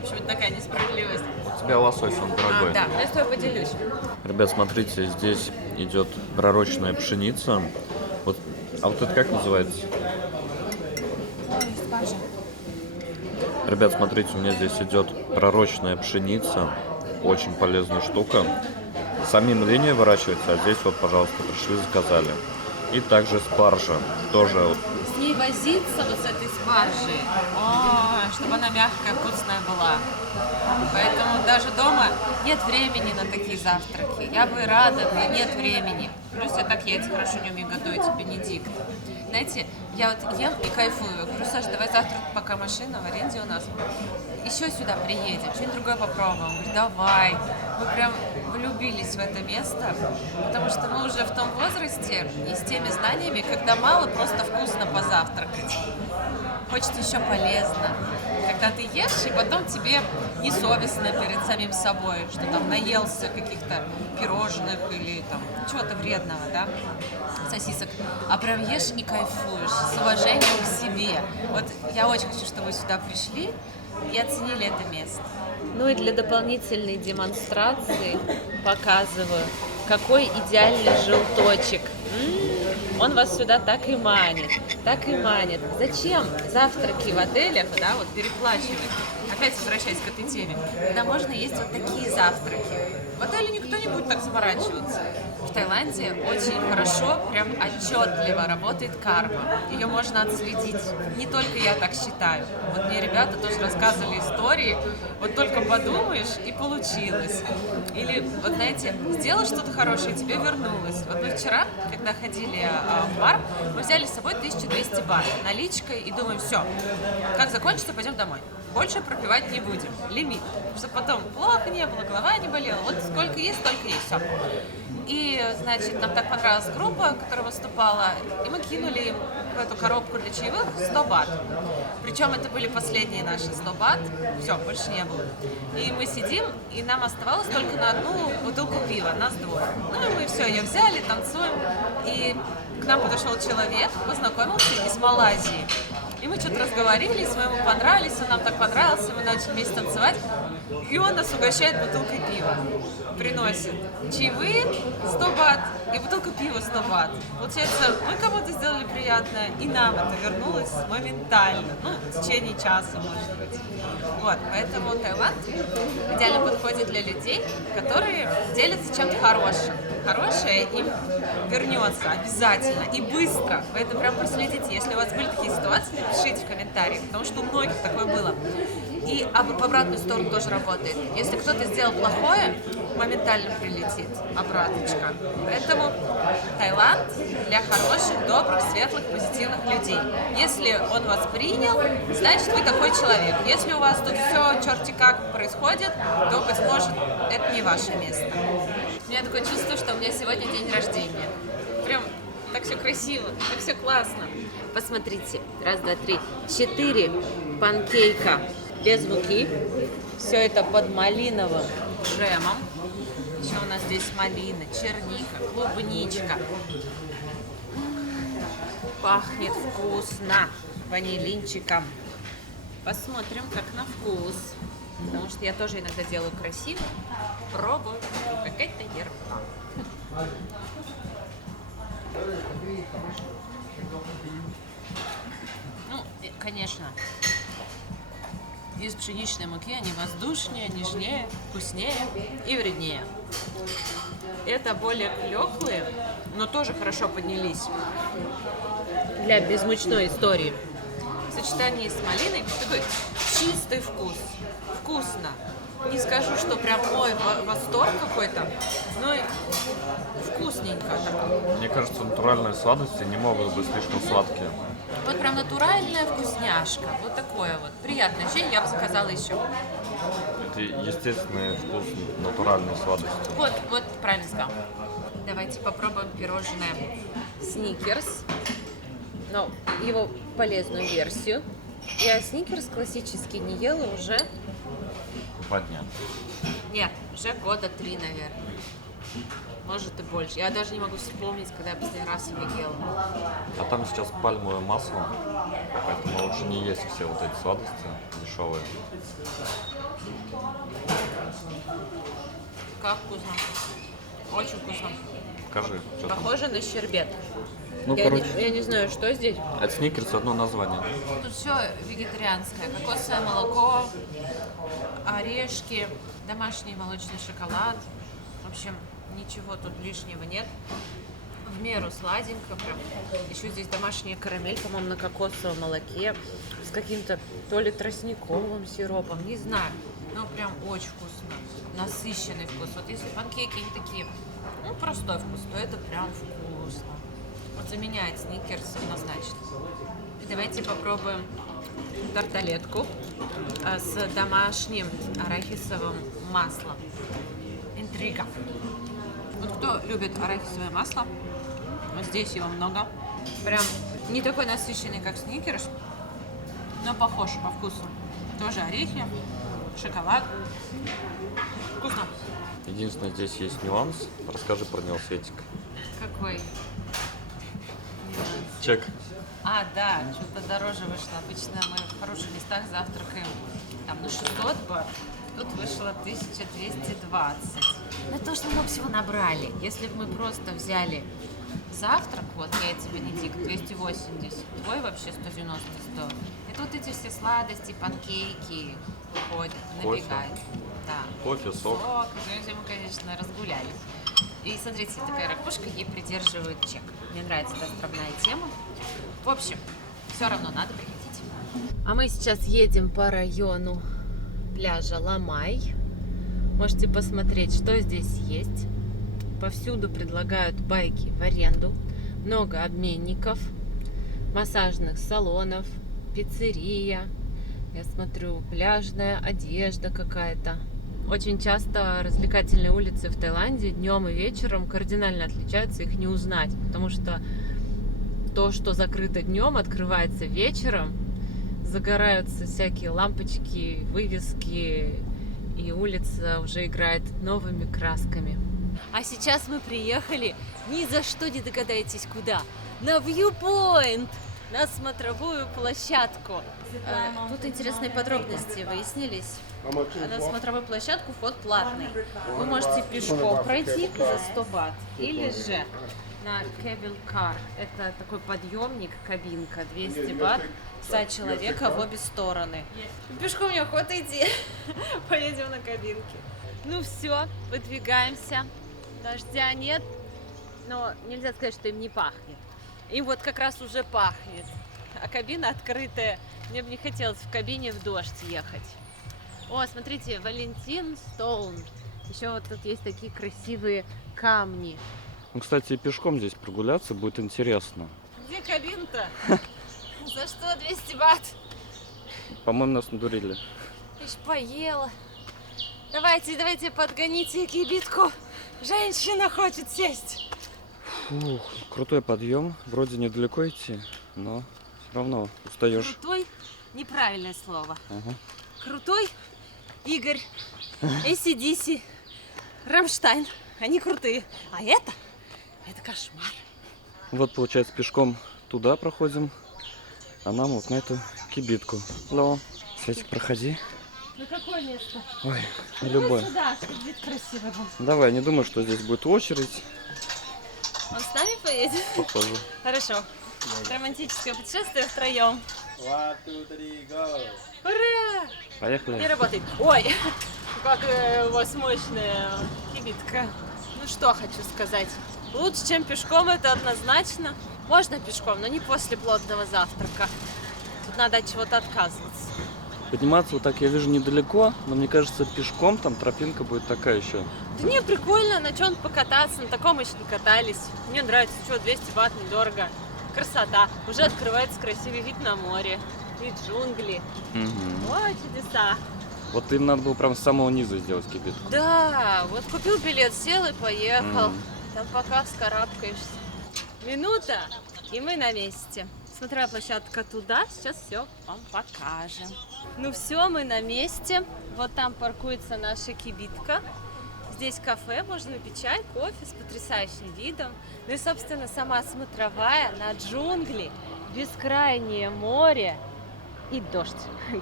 Почему такая несправедливость? У тебя лосось, он дорогой. Да, я с тобой поделюсь. Ребят, смотрите, здесь идет пророчная пшеница. Вот, а вот это как называется? Спаржа. Ребят, смотрите, у меня здесь идет пророчная пшеница. Очень полезная штука. Самим лень выращивается, а здесь вот, пожалуйста, пришли, заказали. И также спаржа. Тоже вот. С ней возиться, вот с этой спаржей, чтобы она мягкая, вкусная была. Поэтому даже дома нет времени на такие завтраки. Я бы рада, но нет времени. Плюс я так яйца хорошо не умею готовить, Бенедикт. Знаете, я вот ем и кайфую. Я говорю, Саша, давай завтра, пока машина в аренде у нас, еще сюда приедем, что-нибудь другое попробуем. Он говорит, давай. Мы прям влюбились в это место, потому что мы уже в том возрасте и с теми знаниями, когда мало просто вкусно позавтракать. Хочется еще полезно. Когда ты ешь, и потом тебе несовестно перед самим собой, что там наелся каких-то пирожных или там чего-то вредного, да, сосисок, а прям ешь и кайфуешь, с уважением к себе. Вот я очень хочу, чтобы вы сюда пришли и оценили это место. Ну и для дополнительной демонстрации показываю, какой идеальный желточек. Он вас сюда так и манит, так и манит. Зачем завтраки в отелях, да, вот переплачивать? Опять возвращаясь к этой теме, когда можно есть вот такие завтраки. В отеле никто не будет так заморачиваться. В Таиланде очень хорошо, прям отчетливо работает карма. Ее можно отследить. Не только я так считаю. Вот мне ребята тоже рассказывали истории. Вот только подумаешь, и получилось. Или, вот знаете, сделал что-то хорошее, и тебе вернулось. Вот мы вчера, когда ходили в бар, мы взяли с собой 1200 бат наличкой и думаем, все, как закончится, пойдем домой. Больше пропивать не будем. Лимит. Чтобы потом плохо не было, голова не болела. Вот сколько есть, столько есть. Все. И, значит, нам так понравилась группа, которая выступала, и мы кинули им в эту коробку для чаевых 100 бат. Причем это были последние наши 100 бат. Все, больше не было. И мы сидим, и нам оставалось только на одну бутылку пива, нас двое. Ну и мы все, ее взяли, танцуем. И к нам подошел человек, познакомился из Малайзии. И мы что-то разговорились, мы ему понравились, он нам так понравился, мы начали вместе танцевать. И он нас угощает бутылкой пива. Приносит чаевые 100 бат и бутылку пива 100 бат. Получается, мы кому-то сделали приятное, и нам это вернулось моментально. Ну, в течение часа, может быть. Вот, поэтому Таиланд идеально подходит для людей, которые делятся чем-то хорошим. Хорошее им вернется обязательно и быстро. Вы это прям проследите. Если у вас были такие ситуации, напишите в комментариях, потому что у многих такое было. И в обратную сторону тоже работает. Если кто-то сделал плохое, моментально прилетит обраточка. Поэтому Таиланд для хороших, добрых, светлых, позитивных людей. Если он вас принял, значит вы такой человек. Если у вас тут все черти как происходит, то, быть может, это не ваше место. У меня такое чувство, что у меня сегодня день рождения. Прям так все красиво, так все классно. Посмотрите, 1, 2, 3, 4 панкейка без муки. Все это под малиновым джемом. Еще у нас здесь малина, черника, клубничка. Пахнет вкусно ванилинчиком. Посмотрим, как на вкус. Потому что я тоже иногда делаю красиво. Пробую. Какая-то ерунда. Ну, конечно, из пшеничной муки они воздушнее, нежнее, вкуснее и вреднее. Это более клёклые, но тоже хорошо поднялись для безмучной истории. В сочетании с малиной такой чистый вкус. Вкусно. Не скажу, что прям мой восторг какой-то, но вкусненько так. Мне кажется, натуральные сладости не могут быть слишком сладкие. Вот прям натуральная вкусняшка. Вот такое вот. Приятное ощущение, я бы заказала еще. Это естественный вкус натуральной сладости. Вот правильно сказал. Давайте попробуем пирожное Сникерс. Но его полезную версию. Я Сникерс классический не ела уже... 2 дня. Нет, уже 3 года, наверное. Может и больше. Я даже не могу вспомнить, когда я последний раз его ела. А там сейчас пальмовое масло, поэтому лучше не есть все вот эти сладости дешевые. Как вкусно. Очень вкусно. Покажи, что там. Похоже на щербет. Ну, Я не знаю, что здесь. От Сникерс одно название. Тут все вегетарианское. Кокосовое молоко, орешки, домашний молочный шоколад. В общем, ничего тут лишнего нет. В меру сладенько прям. Еще здесь домашняя карамель, по-моему, на кокосовом молоке. С каким-то то ли тростниковым сиропом, не знаю. Но прям очень вкусно. Насыщенный вкус. Вот если панкейки не такие, ну, простой вкус, то это прям вкусно. Вот заменяет Сникерс однозначно. И давайте попробуем тарталетку с домашним арахисовым маслом. Интрига. Вот кто любит арахисовое масло, вот здесь его много. Прям не такой насыщенный, как Сникерс, но похож по вкусу. Тоже орехи, шоколад. Вкусно. Единственное, здесь есть нюанс. Расскажи про него, Светик. Какой? Чек. А, да, что-то дороже вышло. Обычно мы в хороших местах завтракаем там на 600 бат. Тут вышло 1220. На то, что мы всего набрали. Если бы мы просто взяли завтрак, вот яйца Бенедикт 280, твой вообще 190 стоит. И тут эти все сладости, панкейки выходят, набегают. Да. Кофе, сок. Сегодня мы, конечно, разгулялись. И смотрите, такая ракушка, ей придерживают чек. Мне нравится эта островная тема. В общем, все равно надо приходить. А мы сейчас едем по району пляжа Ламай. Можете посмотреть, что здесь есть. Повсюду предлагают байки в аренду. Много обменников, массажных салонов, пиццерия. Я смотрю, пляжная одежда какая-то. Очень часто развлекательные улицы в Таиланде днем и вечером кардинально отличаются, их не узнать, потому что то, что закрыто днем, открывается вечером, загораются всякие лампочки, вывески, и улица уже играет новыми красками. А сейчас мы приехали, ни за что не догадаетесь куда, на Viewpoint, на смотровую площадку. Тут интересные подробности выяснились. На смотровую площадку вход платный. Вы можете пешком пройти за 100 бат, или же на Cable Car. Это такой подъемник, кабинка, 200 бат за человека в обе стороны. Пешком неохота идти. Поедем на кабинке. Ну все, выдвигаемся. Дождя нет, но нельзя сказать, что им не пахнет. Им вот как раз уже пахнет. А кабина открытая. Мне бы не хотелось в кабине в дождь ехать. О, смотрите, Валентин Стоун. Еще вот тут есть такие красивые камни. Ну, кстати, и пешком здесь прогуляться будет интересно. Где кабин-то? За что 200 бат? По-моему, нас надурили. Я ж поела. Давайте, подгоните кибитку. Женщина хочет сесть. Фух, крутой подъем. Вроде недалеко идти, но все равно устаешь. Крутой? Неправильное слово. Ага. Крутой? Игорь. AC/DC. Рамштайн. Они крутые. А это кошмар. Вот, получается, пешком туда проходим, а нам вот на эту кибитку. Алло, Светик, проходи. Ну какое место? Ой, любое. Сюда, чтобы вид красивый был. Давай, не думаю, что здесь будет очередь. Он с нами поедет? Похоже. Хорошо. Романтическое путешествие втроем. 1, 2, 3, go! Ура! Не Поехали. работает. Ой, как у вас мощная кибитка. Ну что хочу сказать. Лучше, чем пешком, это однозначно. Можно пешком, но не после плотного завтрака. Тут надо от чего-то отказываться. Подниматься вот так я вижу недалеко, но мне кажется, пешком там тропинка будет такая еще. Да не, прикольно, на чем покататься, на таком еще не катались. Мне нравится, что 200 бат недорого. Красота. Уже открывается красивый вид на море. Вид джунгли. О, чудеса. Вот им надо было прям с самого низа сделать кибитку. Да, вот купил билет, сел и поехал. Там пока вскарабкаешься. Минута, и мы на месте. Смотря площадка туда, сейчас все вам покажем. Ну все, мы на месте. Вот там паркуется наша кибитка. Здесь кафе, можно выпить чай, кофе с потрясающим видом. Ну и, собственно, сама смотровая на джунгли, бескрайнее море и дождь,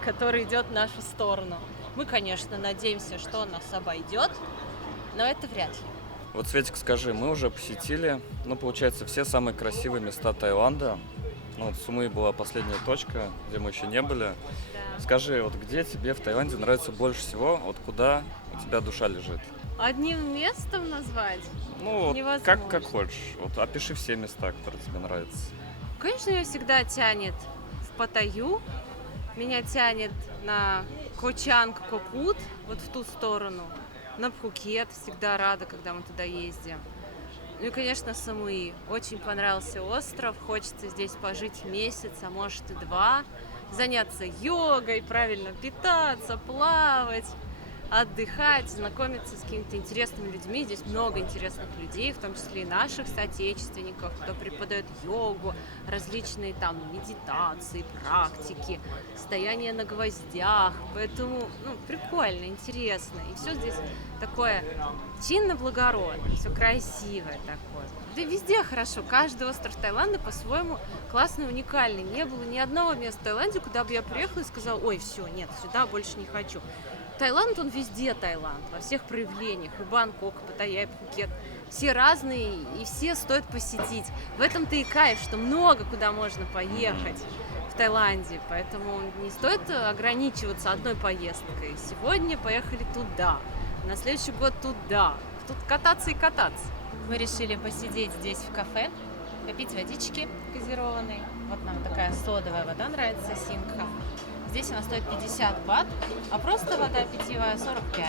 который идет в нашу сторону. Мы, конечно, надеемся, что он нас обойдет, но это вряд ли. Вот, Светик, скажи, мы уже посетили, ну, получается, все самые красивые места Таиланда. Ну, вот Сумы была последняя точка, где мы еще не были. Да. Скажи, вот где тебе в Таиланде нравится больше всего, вот куда у тебя душа лежит? Одним местом назвать? Ну, вот Невозможно. как хочешь. Вот опиши все места, которые тебе нравятся. Конечно, меня всегда тянет в Паттайю, меня тянет на Кочанг-Кокут, вот в ту сторону, на Пхукет, всегда рада, когда мы туда ездим. Ну и, конечно, Самуи. Очень понравился остров, хочется здесь пожить месяц, а может и 2, заняться йогой, правильно питаться, плавать, отдыхать, знакомиться с какими-то интересными людьми. Здесь много интересных людей, в том числе и наших соотечественников, кто преподает йогу, различные там медитации, практики, стояние на гвоздях. Поэтому, прикольно, интересно. И все здесь такое чинно-благородно, все красивое такое. Да и везде хорошо. Каждый остров Таиланда по-своему классный, уникальный. Не было ни одного места в Таиланде, куда бы я приехала и сказала: ой, все, нет, сюда больше не хочу. Таиланд, он везде Таиланд, во всех проявлениях. И Бангкок, и Паттайя, и Пхукет. Все разные, и все стоит посетить. В этом-то и кайф, что много куда можно поехать в Таиланде. Поэтому не стоит ограничиваться одной поездкой. Сегодня поехали туда, на следующий год туда. Тут кататься и кататься. Мы решили посидеть здесь в кафе, попить водички газированной. Вот нам такая содовая вода нравится, Сингха. Здесь она стоит 50 бат, а просто вода питьевая 45.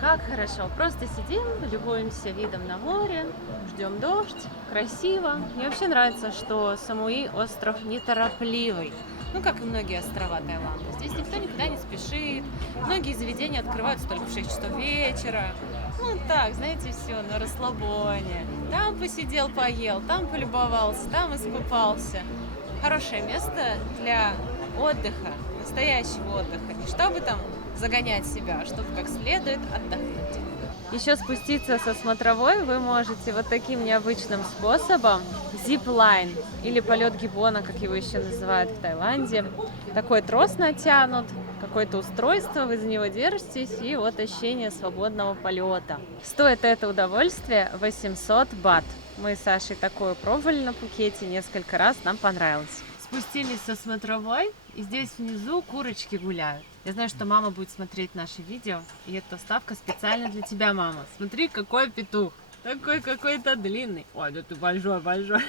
Как хорошо. Просто сидим, любуемся видом на море, ждем дождь, красиво. Мне вообще нравится, что Самуи остров неторопливый. Ну, как и многие острова Таиланда. Здесь никто никуда не спешит. Многие заведения открываются только в 6 часов вечера. Ну, так, знаете, все, на расслабоне. Там посидел, поел, там полюбовался, там искупался. Хорошее место для отдыха, настоящего отдыха. Не чтобы там загонять себя, а чтобы как следует отдохнуть. Еще спуститься со смотровой вы можете вот таким необычным способом. Зип-лайн, или полет гиббона, как его еще называют в Таиланде. Такой трос натянут, какое-то устройство, вы за него держитесь, и вот ощущение свободного полета. Стоит это удовольствие 800 бат. Мы с Сашей такое пробовали на Пхукете несколько раз, нам понравилось. Спустились со смотровой, и здесь внизу курочки гуляют. Я знаю, что мама будет смотреть наше видео, и эта ставка специально для тебя, мама. Смотри, какой петух. Такой какой-то длинный. Ой, да ты большой-большой.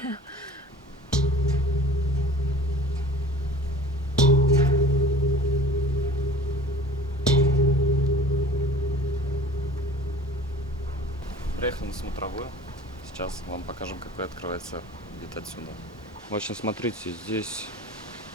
Приехали на смотровую. Сейчас вам покажем, какой открывается вид отсюда. В общем, смотрите, здесь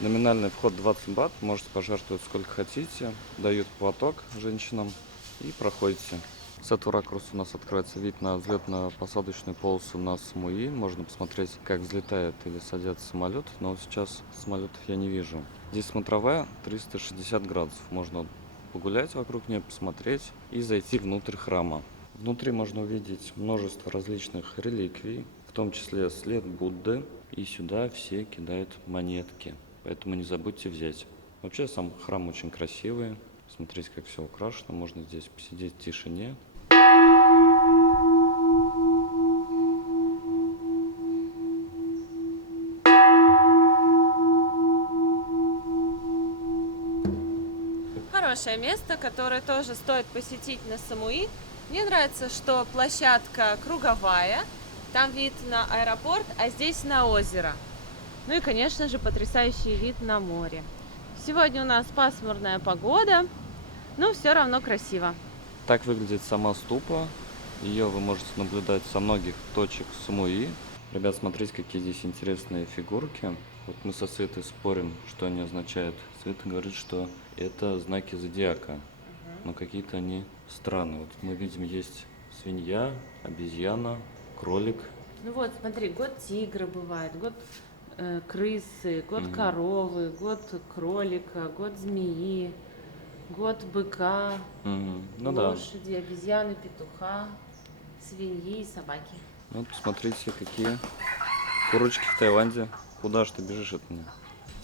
номинальный вход 20 бат. Можете пожертвовать сколько хотите. Дают платок женщинам и проходите. С этого ракурса у нас открывается вид на взлетно-посадочную полосу на Самуи. Можно посмотреть, как взлетает или садится самолет. Но вот сейчас самолетов я не вижу. Здесь смотровая 360 градусов. Можно погулять вокруг нее, посмотреть и зайти внутрь храма. Внутри можно увидеть множество различных реликвий, в том числе след Будды. И сюда все кидают монетки. Поэтому не забудьте взять. Вообще сам храм очень красивый. Смотрите, как все украшено. Можно здесь посидеть в тишине. Хорошее место, которое тоже стоит посетить на Самуи. Мне нравится, что площадка круговая, там вид на аэропорт, а здесь на озеро. Ну и, конечно же, потрясающий вид на море. Сегодня у нас пасмурная погода, но все равно красиво. Так выглядит сама ступа. Ее вы можете наблюдать со многих точек Самуи. Ребят, смотрите, какие здесь интересные фигурки. Вот мы со Светой спорим, что они означают. Света говорит, что это знаки зодиака. Но какие-то они странные. Вот мы видим, есть свинья, обезьяна, кролик. Ну вот, смотри, год тигра бывает, год крысы, год коровы, год кролика, год змеи, год быка, Ну лошади, обезьяны, петуха, свиньи и собаки. да. Вот посмотрите, какие курочки в Таиланде. Куда ж ты бежишь от меня?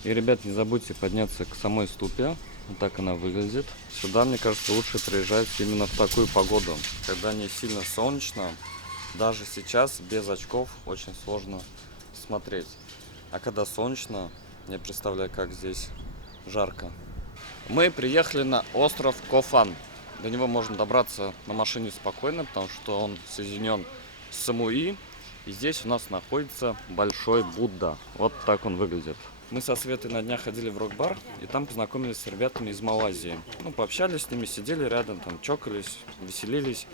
И, ребят, не забудьте подняться к самой ступе. Вот так она выглядит. Сюда, мне кажется, лучше приезжать именно в такую погоду, когда не сильно солнечно. Даже сейчас без очков очень сложно смотреть. А когда солнечно, я представляю, как здесь жарко. Мы приехали на остров Кофан. До него можно добраться на машине спокойно, потому что он соединен с Самуи. И здесь у нас находится большой Будда. Вот так он выглядит. Мы со Светой на днях ходили в рок-бар, и там познакомились с ребятами из Малайзии. Ну, пообщались с ними, сидели рядом, там чокались, веселились.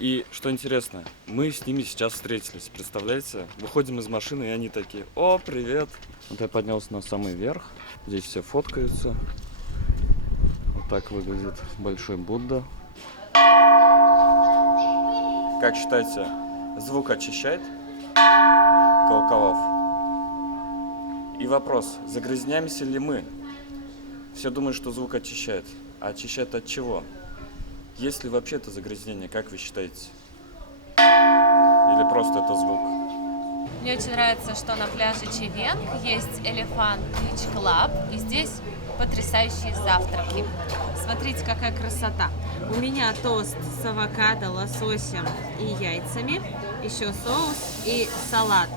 И что интересно, мы с ними сейчас встретились, представляете? Выходим из машины, и они такие: «О, привет!» Вот я поднялся на самый верх, здесь все фоткаются. Вот так выглядит большой Будда. Как считаете, звук очищает колоколов? И вопрос, загрязняемся ли мы? Все думают, что звук очищает. А очищает от чего? Есть ли вообще это загрязнение, как вы считаете? Или просто это звук? Мне очень нравится, что на пляже Чивенг есть Elephant Beach Club, и здесь потрясающие завтраки. Смотрите, какая красота. У меня тост с авокадо, лососем и яйцами, еще соус и салат.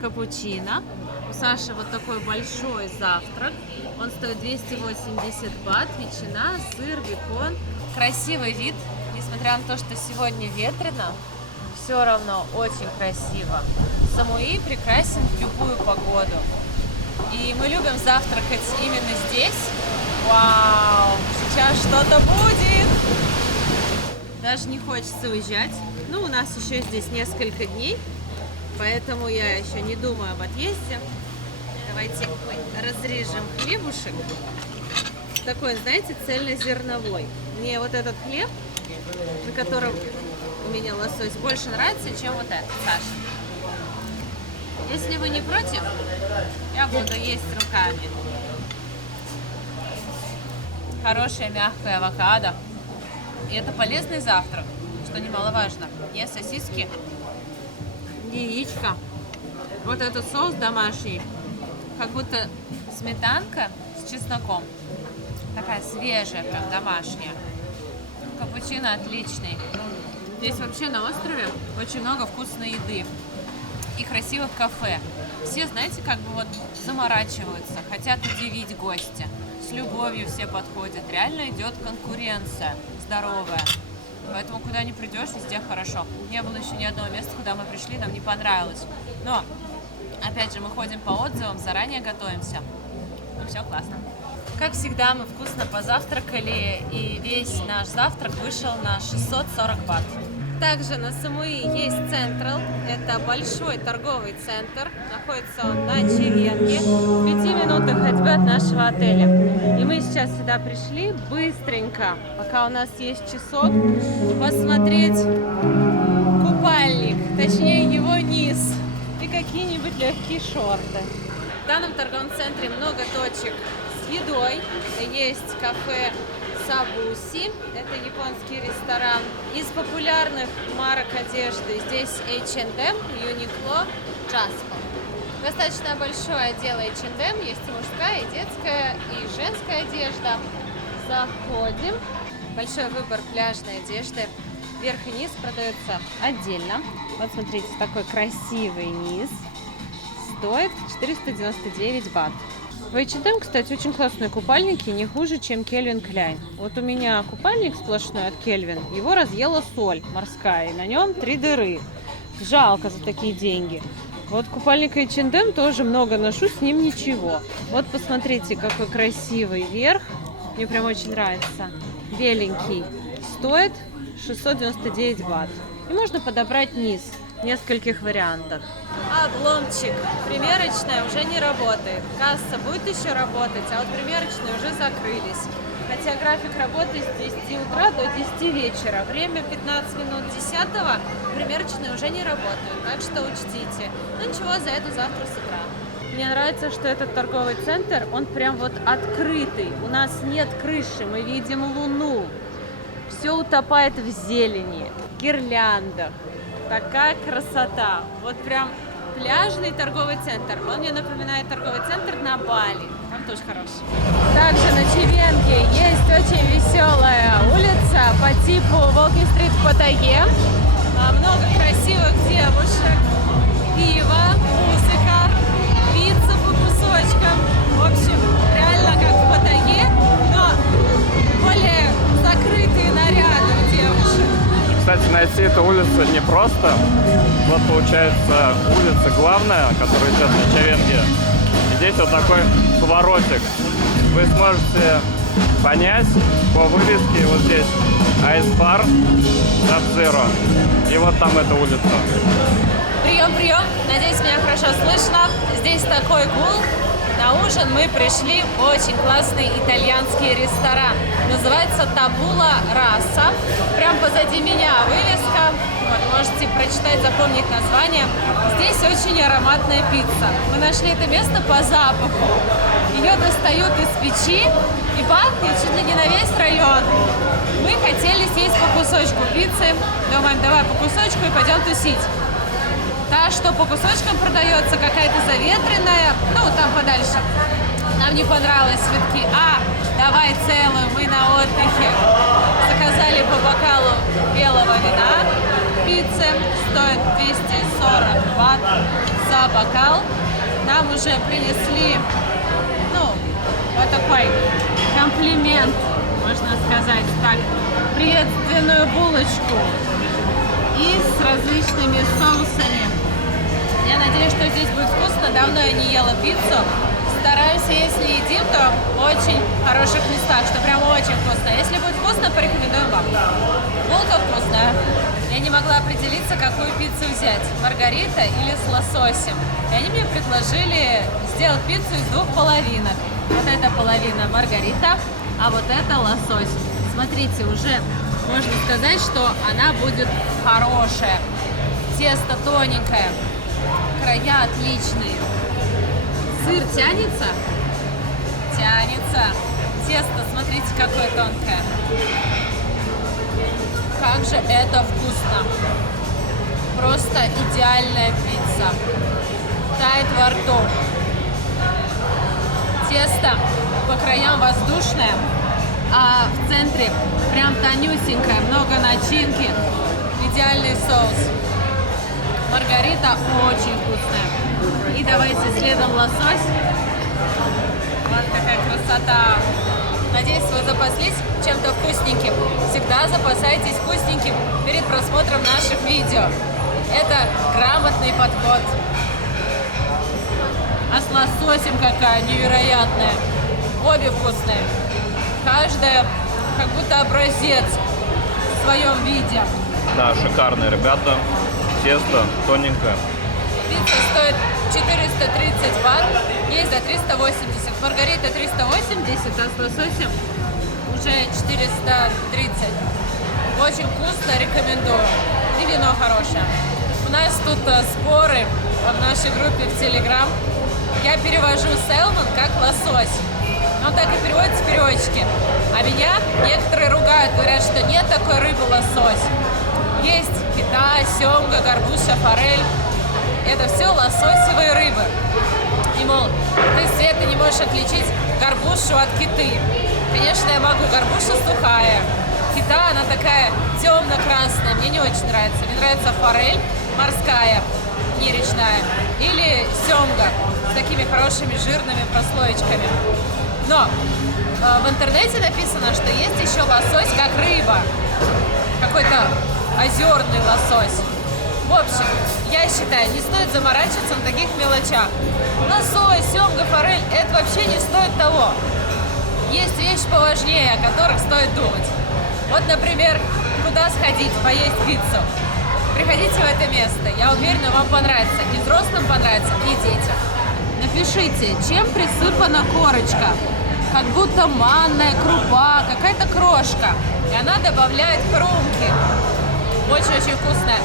Капучино. У Саши вот такой большой завтрак. Он стоит 280 бат, ветчина, сыр, бекон. Красивый вид, несмотря на то, что сегодня ветрено, все равно очень красиво. Самуи прекрасен в любую погоду. И мы любим завтракать именно здесь. Вау! Сейчас что-то будет! Даже не хочется уезжать. Ну, у нас еще здесь несколько дней, поэтому я еще не думаю об отъезде. Давайте разрежем хлебушек. Такой, знаете, цельнозерновой. Мне вот этот хлеб, на котором у меня лосось, больше нравится, чем вот этот, Саша. Если вы не против, я буду есть руками. Хорошая мягкая авокадо. И это полезный завтрак, что немаловажно. Не сосиски, не яичко. Вот этот соус домашний, как будто сметанка с чесноком. Такая свежая, прям домашняя. Капучино отличный. Здесь вообще на острове очень много вкусной еды и красивых кафе. Все, знаете, как бы вот заморачиваются, хотят удивить гостя. С любовью все подходят. Реально идет конкуренция здоровая. Поэтому куда ни придешь, везде хорошо. Не было еще ни одного места, куда мы пришли, нам не понравилось. Но, опять же, мы ходим по отзывам, заранее готовимся. И все классно. Как всегда, мы вкусно позавтракали, и весь наш завтрак вышел на 640 бат. Также на Самуи есть Централ. Это большой торговый центр. Находится он на Черенке, в 5 минутах ходьбы от нашего отеля. И мы сейчас сюда пришли быстренько, пока у нас есть часок, посмотреть купальник, точнее его низ, и какие-нибудь легкие шорты. В данном торговом центре много точек с едой. Есть кафе Сабуси, это японский ресторан. Из популярных марок одежды здесь H&M, Uniqlo, Jasco. Достаточно большой отдел H&M, есть и мужская, и детская, и женская одежда. Заходим. Большой выбор пляжной одежды. Верх и низ продаются отдельно. Вот смотрите, такой красивый низ. Стоит 499 бат. В H&M, кстати, очень классные купальники, не хуже, чем Calvin Klein. Вот у меня купальник сплошной от Calvin, его разъела соль морская, и на нем 3 дыры. Жалко за такие деньги. Вот купальник H&M тоже много ношу, с ним ничего. Вот посмотрите, какой красивый верх, мне прям очень нравится. Беленький, стоит 699 бат. И можно подобрать низ в нескольких вариантах. Обломчик. Примерочная уже не работает. Касса будет еще работать, а вот примерочные уже закрылись. Хотя график работы с 10 утра до 10 вечера. Время 15 минут 10-го. Примерочные уже не работают, так что учтите. Ну ничего, зайду завтра с утра. Мне нравится, что этот торговый центр, он прям вот открытый. У нас нет крыши, мы видим луну. Все утопает в зелени, гирляндах. Такая красота. Вот прям пляжный торговый центр. Он мне напоминает торговый центр на Бали. Там тоже хороший. Также на Черенке есть очень веселая улица по типу Walking-Street в Паттайе. Много красивых девушек, пиво, музыка, пицца по кусочкам. В общем, реально как в Паттайе, но более закрытые наряды у девушек. Кстати, найти эту улицу непросто. Вот получается улица главная, которая идет на Черенке. И здесь вот такой поворотик. Вы сможете понять по вывеске вот здесь Айс-бар, Sub-Zero. И вот там эта улица. Прием, прием. Надеюсь, меня хорошо слышно. Здесь такой гул. На ужин мы пришли в очень классный итальянский ресторан. Называется Табула Раса. Прям позади меня вывеска. Вот, можете прочитать, запомнить название. Здесь очень ароматная пицца. Мы нашли это место по запаху. Ее достают из печи и пахнет чуть ли не на весь район. Мы хотели съесть по кусочку пиццы. Думаем, давай по кусочку и пойдем тусить. Та, что по кусочкам продается, какая-то заветренная, ну, там подальше. Нам не понравилось цветки. Давай целую, мы на отдыхе. Заказали по бокалу белого вина. Пиццы стоит 240 бат за бокал. Нам уже принесли, вот такой комплимент, можно сказать так, приветственную булочку и с различными соусами. Я надеюсь, что здесь будет вкусно. Давно я не ела пиццу. Стараемся, если едим, то в очень хороших местах, что прям очень вкусно. Если будет вкусно, порекомендуем вам. Булка вкусная. Я не могла определиться, какую пиццу взять, маргарита или с лососем. И они мне предложили сделать пиццу из 2 половинок. Вот эта половина маргарита, а вот это лосось. Смотрите, уже можно сказать, что она будет хорошая. Тесто тоненькое, края отличные. Сыр тянется? Тянется. Тесто, смотрите, какое тонкое. Как же это вкусно. Просто идеальная пицца. Тает во рту. Тесто по краям воздушное, а в центре прям тонюсенькое, много начинки. Идеальный соус. Маргарита очень вкусная. И давайте следом лосось. Вот какая красота. Надеюсь, вы запаслись чем-то вкусненьким. Всегда запасайтесь вкусненьким перед просмотром наших видео. Это грамотный подход. А с лососем какая невероятная. Обе вкусные. Каждая как будто образец своем виде. Да, шикарные ребята. Тесто тоненькое. Пицца стоит 430 бат, есть за 380. Маргарита 380, а с лососем уже 430. Очень вкусно, рекомендую. И вино хорошее. У нас тут споры в нашей группе в Телеграм. Я перевожу salmon как лосось. Он так и переводится в переводчике. А меня некоторые ругают, говорят, что нет такой рыбы лосось. Есть кита, семга, горбуша, форель. Это все лососевые рыбы. И, мол, ты, Света, не можешь отличить горбушу от киты. Конечно, я могу. Горбуша сухая. Кита, она такая темно-красная. Мне не очень нравится. Мне нравится форель морская, не речная. Или семга с такими хорошими жирными прослоечками. Но в интернете написано, что есть еще лосось как рыба. Какой-то озерный лосось. В общем, я считаю, не стоит заморачиваться на таких мелочах. Лосось, семга, форель – это вообще не стоит того. Есть вещи поважнее, о которых стоит думать. Вот, например, куда сходить, поесть пиццу. Приходите в это место, я уверена, вам понравится. И взрослым понравится, и детям. Напишите, чем присыпана корочка. Как будто манная крупа, какая-то крошка. И она добавляет хрумки. Очень-очень вкусная.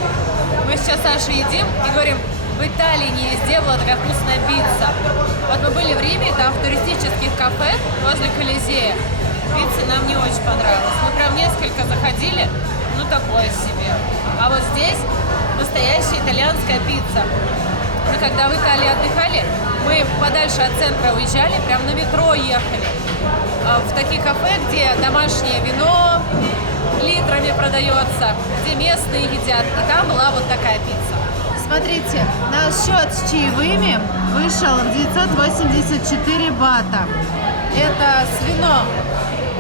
Мы сейчас с Сашей едим и говорим, в Италии не везде была такая вкусная пицца. Вот мы были в Риме, там в туристических кафе возле Колизея. Пицца нам не очень понравилась. Мы прям несколько заходили, ну такое себе. А вот здесь настоящая итальянская пицца. Мы когда в Италии отдыхали, мы подальше от центра уезжали, прям на метро ехали. В такие кафе, где домашнее вино литрами продается, где местные едят. И там была вот такая пицца. Смотрите, наш счет с чаевыми вышел в 984 бата. Это с вином.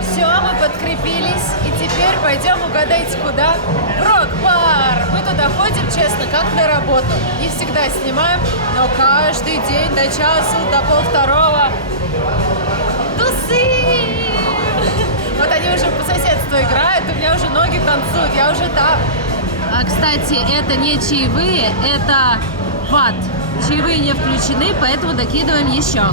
Все, мы подкрепились, и теперь пойдем, угадайте куда? В рок-бар! Мы туда ходим, честно, как на работу. Не всегда снимаем, но каждый день до часу, до полвторого. Тусы! Вот они уже по соседству играют, у меня уже ноги танцуют, я уже там. А, кстати, это не чаевые, это бат. Чаевые не включены, поэтому докидываем еще.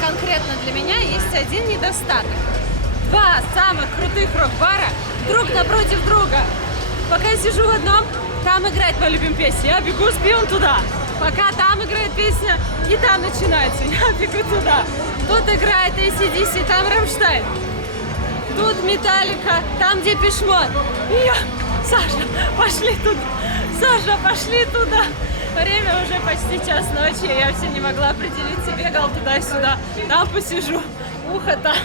Конкретно для меня есть один недостаток. Два самых крутых рок-бара друг напротив друга. Пока я сижу в одном, там играет моя любимая песня, я бегу с пивом туда. Пока там играет песня, и там начинается, я бегу туда. Тут играет AC/DC, там Рамштайн. Тут Металлика, там Депеш Мод. Саша, пошли туда. Саша, пошли туда. Время уже почти час ночи, я все не могла определиться, бегал туда-сюда, там посижу, ухо там,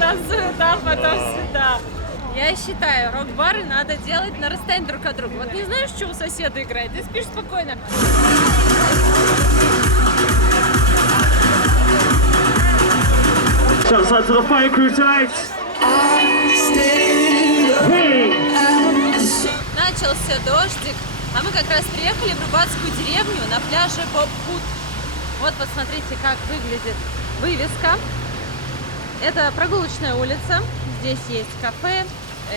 танцую там, потом сюда. Я считаю, рок-бары надо делать на расстоянии друг от друга. Вот не знаешь, что у соседа играет, ты спишь спокойно. Начался дождик. А мы как раз приехали в рыбацкую деревню на пляже Боб-Хут. Вот посмотрите, как выглядит вывеска. Это прогулочная улица. Здесь есть кафе,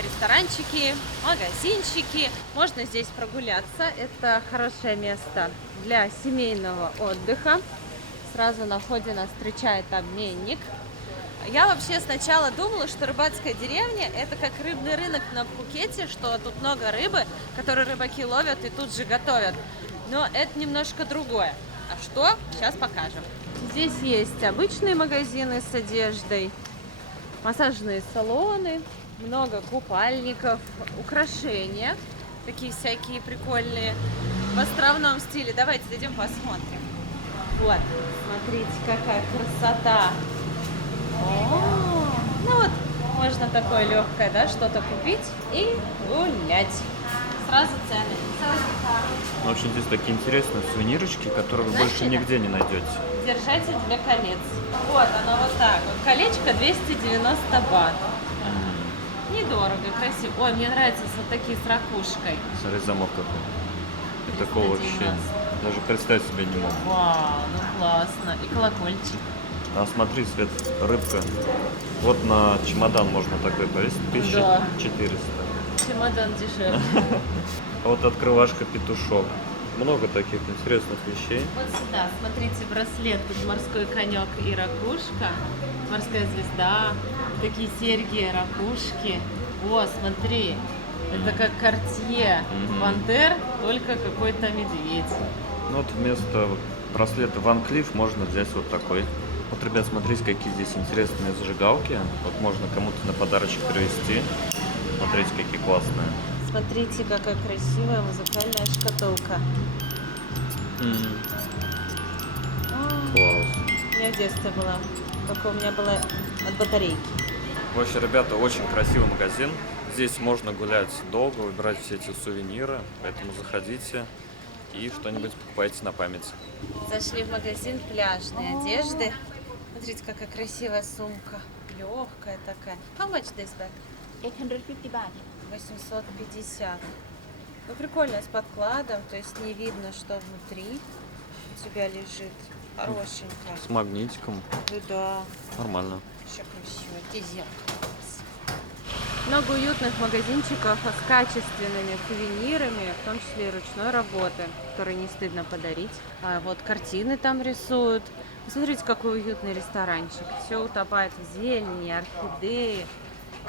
ресторанчики, магазинчики. Можно здесь прогуляться. Это хорошее место для семейного отдыха. Сразу на входе нас встречает обменник. Я вообще сначала думала, что рыбацкая деревня – это как рыбный рынок на Пхукете, что тут много рыбы, которую рыбаки ловят и тут же готовят. Но это немножко другое. А что? Сейчас покажем. Здесь есть обычные магазины с одеждой, массажные салоны, много купальников, украшения, такие всякие прикольные, в островном стиле. Давайте зайдем посмотрим. Вот, смотрите, какая красота! Ну вот, можно такое легкое, да, что-то купить и гулять. Сразу цены. В общем, здесь такие интересные сувенирочки, которые вы больше нигде не найдете. Держатель для колец. Вот оно вот так. Вот колечко 290 бат. Недорого, красиво. Ой, мне нравятся вот такие с ракушкой. Смотри, замок какой. И такого вообще даже представить себе не могу. Вау, ну классно. И колокольчик. А смотри, Свет, рыбка. Вот на чемодан можно такой повесить. 1400. Чемодан дешевле. А вот открывашка петушок. Много таких интересных вещей. Вот сюда, смотрите, браслет, тут морской конек и ракушка, морская звезда, такие серьги, ракушки. О, смотри, это как Cartier Пантер, только какой-то медведь. Ну вот вместо браслета Ван Клифф можно взять вот такой. Вот, ребят, смотрите, какие здесь интересные зажигалки. Вот можно кому-то на подарочек привезти. Смотрите, какие классные. Смотрите, какая красивая музыкальная шкатулка. Класс. У меня в детстве была, только у меня была от батарейки. В общем, ребята, очень красивый магазин. Здесь можно гулять долго, выбирать все эти сувениры. Поэтому заходите и что-нибудь покупайте на память. Зашли в магазин пляжной одежды. Смотрите, какая красивая сумка. Легкая такая. How much this bag? 850 baht. 850. Ну, прикольно, с подкладом, то есть не видно, что внутри у тебя лежит. Хорошенькая. С магнитиком. Да, Нормально. еще красиво. Где зеркало? Много уютных магазинчиков с качественными сувенирами, в том числе и ручной работы, которые не стыдно подарить. А вот картины там рисуют. Посмотрите, какой уютный ресторанчик. Все утопает в зелени, орхидеи.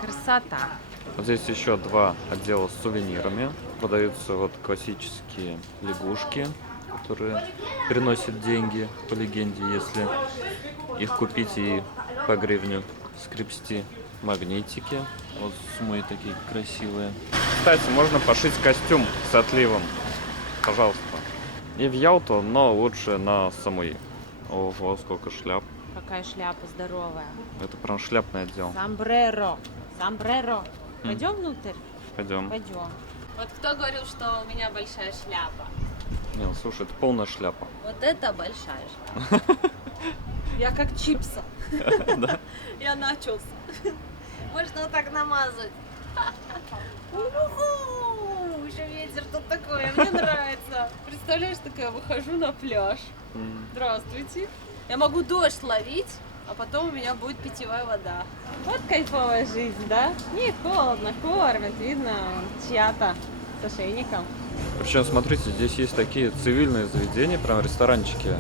Красота. Вот здесь еще два отдела с сувенирами. Продаются вот классические лягушки, которые приносят деньги, по легенде, если их купить и по гривню скрепсти. Магнитики. Вот суммы такие красивые. Кстати, можно пошить костюм с отливом. Пожалуйста. И в Ялту, но лучше на Самуи. Ого, сколько шляп. Какая шляпа здоровая. Это прям шляпный отдел. Сомбреро. Сомбреро. Пойдем внутрь? Пойдем. Пойдем. Вот кто говорил, что у меня большая шляпа? Не, слушай, это полная шляпа. Вот это большая шляпа. Я как чипса. Я начос. Можно вот так намазать. Еще ветер тут такой, мне нравится. Представляешь, такая выхожу на пляж. Здравствуйте. Я могу дождь ловить, а потом у меня будет питьевая вода. Вот кайфовая жизнь, да? Не холодно, кормят, видно, чья-то с ошейником. Причем, смотрите, здесь есть такие цивильные заведения, прям ресторанчики.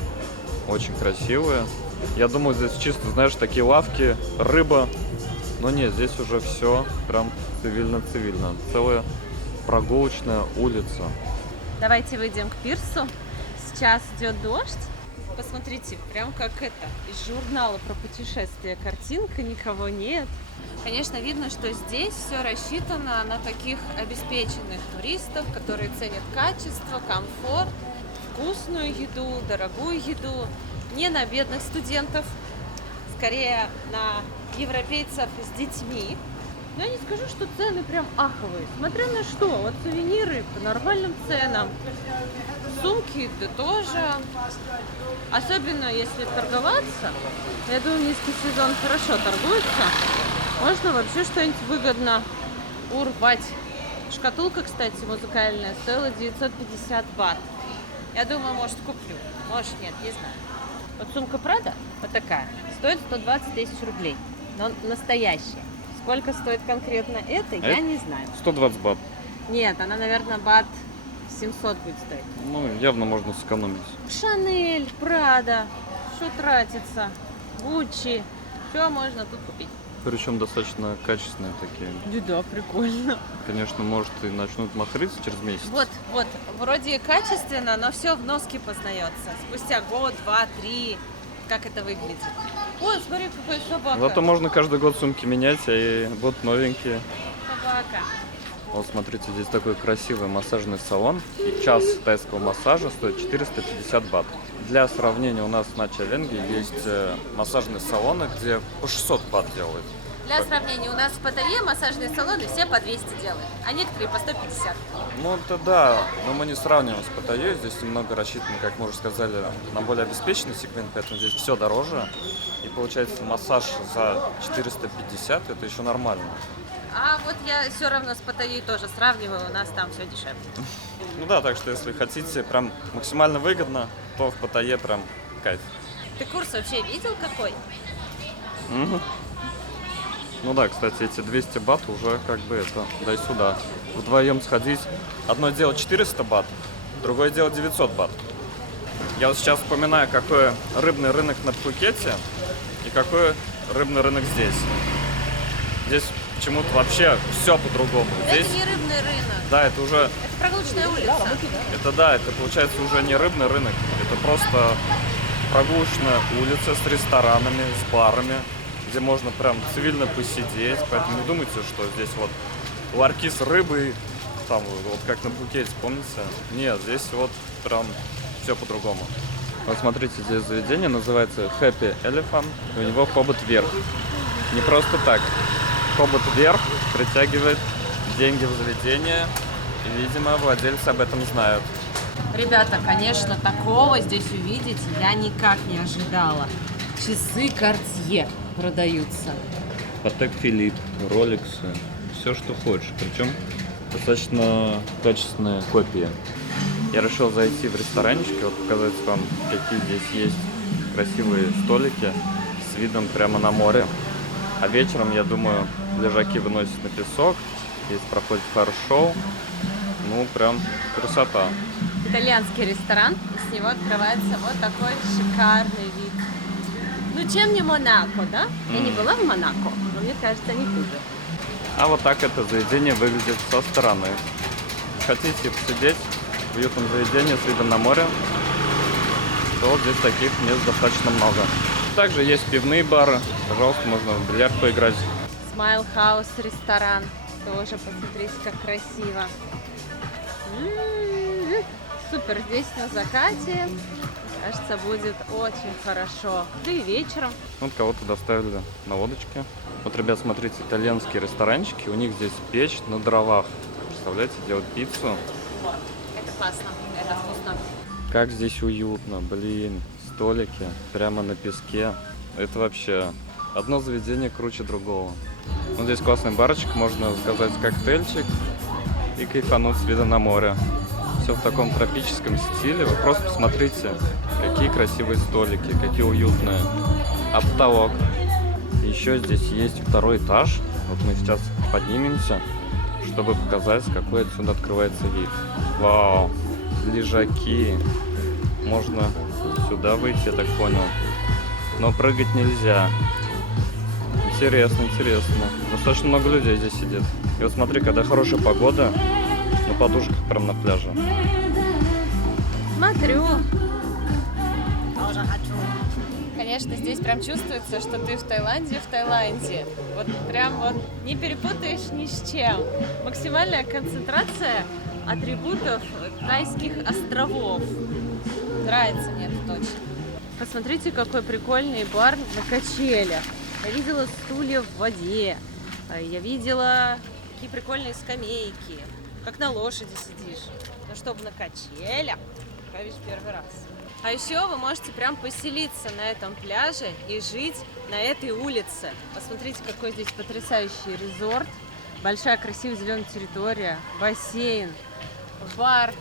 Очень красивые. Я думаю, здесь чисто, знаешь, такие лавки, рыба. Но нет, здесь уже все прям цивильно-цивильно. Целая прогулочная улица. Давайте выйдем к пирсу. Сейчас идет дождь. Посмотрите, прям как это, из журнала про путешествия картинка, никого нет. Конечно, видно, что здесь все рассчитано на таких обеспеченных туристов, которые ценят качество, комфорт, вкусную еду, дорогую еду. Не на бедных студентов, скорее на европейцев с детьми. Но я не скажу, что цены прям аховые. Смотря на что, вот сувениры по нормальным ценам. Сумки да тоже. Особенно если торговаться. Я думаю, низкий сезон хорошо торгуется. Можно вообще что-нибудь выгодно урвать. Шкатулка, кстати, музыкальная, стоила 950 бат. Я думаю, может, куплю. Может, нет, не знаю. Вот сумка Prada, вот такая, стоит 120 тысяч рублей. Но настоящая. Сколько стоит конкретно это, я не знаю. 120 бат. Нет, она, наверное, бат 700 будет стоить. Ну, явно можно сэкономить. Шанель, Прада, что тратится, Гуччи, все можно тут купить. Причем достаточно качественные такие. Да, прикольно. Конечно, может и начнут махриться через месяц. Вот, вроде качественно, но все в носке познается. Спустя год, два, три, как это выглядит. Ой, смотри, какая собака. Зато можно каждый год сумки менять, и будут новенькие. Собака. Вот смотрите, здесь такой красивый массажный салон. И час тайского массажа стоит 450 бат. Для сравнения, у нас на Чаленге есть массажные салоны, где по 600 бат делают. Для сравнения, у нас в Паттайе массажные салоны все по 200 делают, а некоторые по 150. Ну, это да, но мы не сравниваем с Паттайей. Здесь немного рассчитано, как мы уже сказали, на более обеспеченный сегмент, поэтому здесь все дороже. И получается массаж за 450 это еще нормально. А вот я все равно с Паттайей тоже сравниваю, у нас там все дешевле. Ну да, так что если хотите прям максимально выгодно, то в Паттайе прям кайф. Ты курс вообще видел какой? Мгм. Ну да, кстати, эти 200 бат уже как бы это, дай сюда. Вдвоем сходить. Одно дело 400 бат, другое дело 900 бат. Я вот сейчас вспоминаю, какой рыбный рынок на Пхукете и какой рыбный рынок здесь. Здесь почему-то вообще все по-другому. Здесь, Это не рыбный рынок, да, это уже, это прогулочная улица. это да, это получается уже не рыбный рынок, это просто прогулочная улица с ресторанами, с барами, где можно прям цивильно посидеть. Поэтому не думайте, что здесь вот ларьки с рыбой, там вот как на Пхукете, помните? Нет, здесь вот прям все по-другому. Вот смотрите, здесь заведение называется Happy Elephant, и у него хобот вверх. Не просто так. Хобот вверх притягивает деньги в заведение, и, видимо, владельцы об этом знают. Ребята, конечно, такого здесь увидеть я никак не ожидала. Часы Cartier продаются. Патек Филипп, Роликсы, все, что хочешь. Причем достаточно качественные копии. Я решил зайти в ресторанчик и вот показать вам, какие здесь есть красивые столики с видом прямо на море. А вечером, я думаю, лежаки выносят на песок, здесь проходит фаер-шоу. Ну, прям красота. Итальянский ресторан, и с него открывается вот такой шикарный вид. Ну, чем не Монако, да? Я не была в Монако, но мне кажется, не хуже. А вот так это заведение выглядит со стороны. Хотите посидеть в уютном заведении с видом на море, то вот здесь таких мест достаточно много. Также есть пивные бары, пожалуйста, можно в бильярд поиграть. Smile House ресторан, тоже посмотрите, как красиво. Супер, здесь на закате, кажется, будет очень хорошо. Да и вечером. Вот кого-то доставили на лодочке. Вот, ребят, смотрите, итальянские ресторанчики, у них здесь печь на дровах. Представляете, делают пиццу. Это классно, это вкусно. Как здесь уютно, блин, столики прямо на песке. Это вообще одно заведение круче другого. Вот здесь классный барчик, можно заказать коктейльчик и кайфануть с видом на море. Все в таком тропическом стиле. Вы просто посмотрите, какие красивые столики, какие уютные. А потолок. Еще здесь есть второй этаж. Вот мы сейчас поднимемся, чтобы показать, какой отсюда открывается вид. Вау, лежаки. Можно сюда выйти, я так понял. Но прыгать нельзя. Интересно, интересно. Достаточно много людей здесь сидит. И вот смотри, когда хорошая погода, на подушках прям на пляже. Смотрю. Тоже хочу. Конечно, здесь прям чувствуется, что ты в Таиланде. Вот прям вот не перепутаешь ни с чем. Максимальная концентрация атрибутов тайских островов. Нравится мне это точно. Посмотрите, какой прикольный бар на качелях. Я видела стулья в воде. Я видела такие прикольные скамейки. Как на лошади сидишь. Но чтобы на качелях, я вижу первый раз. А еще вы можете прям поселиться на этом пляже и жить на этой улице. Посмотрите, какой здесь потрясающий резорт. Большая красивая зеленая территория, бассейн, бар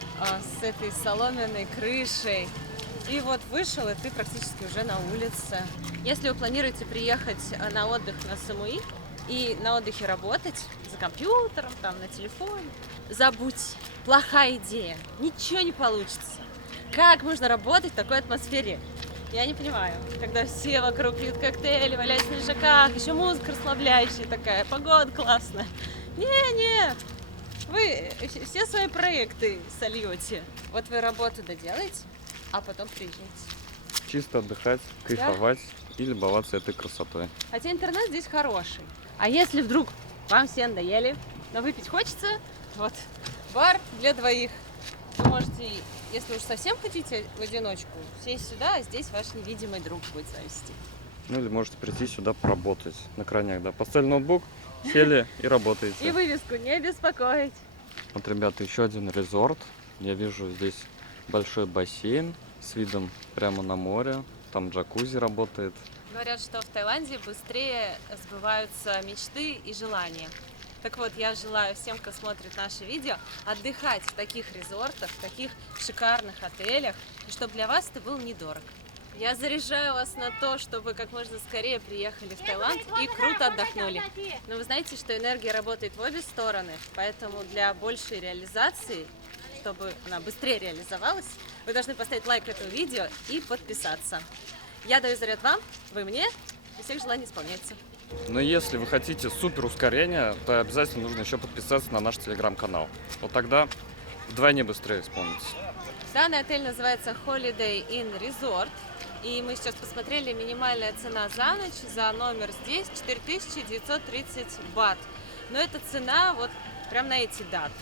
с этой соломенной крышей. И вот вышел, и ты практически уже на улице. Если вы планируете приехать на отдых на Самуи и на отдыхе работать за компьютером, там, на телефоне, забудьте. Плохая идея. Ничего не получится. Как можно работать в такой атмосфере? Я не понимаю. Когда все вокруг пьют коктейли, валяются на лежаках, еще музыка расслабляющая такая, погода классная. Не-не, вы все свои проекты сольете. Вот вы работу доделаете, а потом приезжайте. Чисто отдыхать, кайфовать и любоваться этой красотой. Хотя интернет здесь хороший. А если вдруг вам все надоели, но выпить хочется, вот бар для двоих. Вы можете, если уж совсем хотите в одиночку, сесть сюда, а здесь ваш невидимый друг будет себя вести. Ну или можете прийти сюда поработать на крайняк, да. Поставили ноутбук, сели и работаете. И вывеску не беспокоить. Вот, ребята, еще один резорт. Я вижу здесь большой бассейн с видом прямо на море. Там джакузи работает. Говорят, что в Таиланде быстрее сбываются мечты и желания. Так вот, я желаю всем, кто смотрит наши видео, отдыхать в таких резортах, в таких шикарных отелях, и чтобы для вас это было недорого. Я заряжаю вас на то, чтобы как можно скорее приехали в Таиланд и круто отдохнули. Но вы знаете, что энергия работает в обе стороны, поэтому для большей реализации, чтобы она быстрее реализовалась, вы должны поставить лайк этому видео и подписаться. Я даю заряд вам, вы мне, и всех желаний исполняется. Но если вы хотите супер ускорения, то обязательно нужно еще подписаться на наш телеграм-канал. Вот тогда вдвойне быстрее исполнится. Данный отель называется Holiday Inn Resort. И мы сейчас посмотрели, минимальная цена за ночь за номер здесь 4930 бат. Но это цена вот прям на эти даты.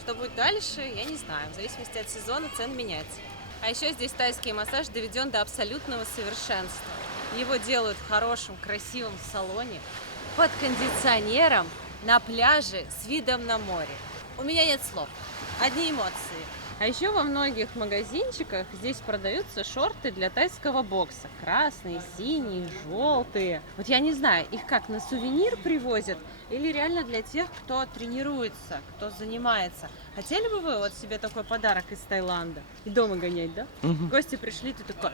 Что будет дальше, я не знаю. В зависимости от сезона цены меняются. А еще здесь тайский массаж доведен до абсолютного совершенства. Его делают в хорошем, красивом салоне, под кондиционером, на пляже, с видом на море. У меня нет слов, одни эмоции. А еще во многих магазинчиках здесь продаются шорты для тайского бокса. Красные, синие, желтые. Вот я не знаю, их как, на сувенир привозят или реально для тех, кто тренируется, кто занимается. Хотели бы вы вот себе такой подарок из Таиланда? И дома гонять, да? Гости пришли, ты такой...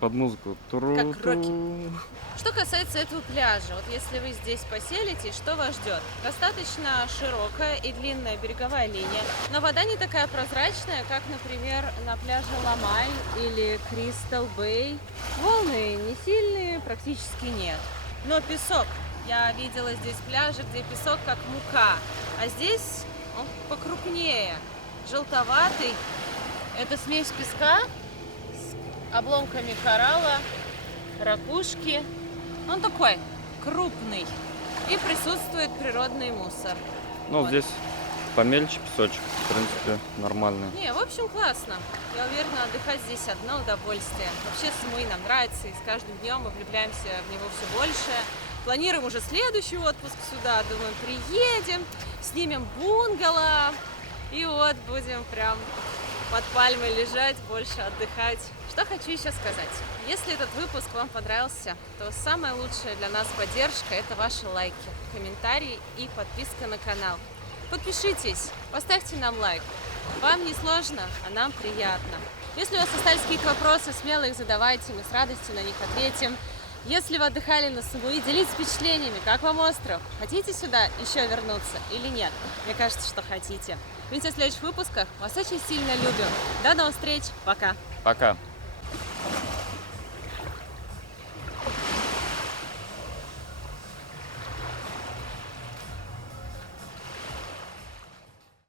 Под музыку. Как роки. Что касается этого пляжа, вот если вы здесь поселитесь, что вас ждет? Достаточно широкая и длинная береговая линия, но вода не такая прозрачная, как, например, на пляже Ламай или Кристал Бэй. Волны не сильные, практически нет. Но песок. Я видела здесь пляжи, где песок как мука, а здесь он покрупнее, желтоватый. Это смесь песка с обломками коралла, ракушки. Он такой крупный. И присутствует природный мусор. Ну, Вот. здесь помельче песочек, в принципе, нормальный. Не, в общем, классно. Я уверена, отдыхать здесь одно удовольствие. Вообще Самуи нам нравится, и с каждым днем мы влюбляемся в него все больше. Планируем уже следующий отпуск сюда. Думаем, приедем, снимем бунгало. И вот будем прям под пальмой лежать, больше отдыхать. Что хочу еще сказать. Если этот выпуск вам понравился, то самая лучшая для нас поддержка – это ваши лайки, комментарии и подписка на канал. Подпишитесь, поставьте нам лайк. Вам не сложно, а нам приятно. Если у вас остались какие-то вопросы, смело их задавайте, мы с радостью на них ответим. Если вы отдыхали на Самуи, делитесь впечатлениями, как вам остров? Хотите сюда еще вернуться или нет? Мне кажется, что хотите. Увидимся в следующих выпусках. Вас очень сильно любим. До новых встреч. Пока. Пока.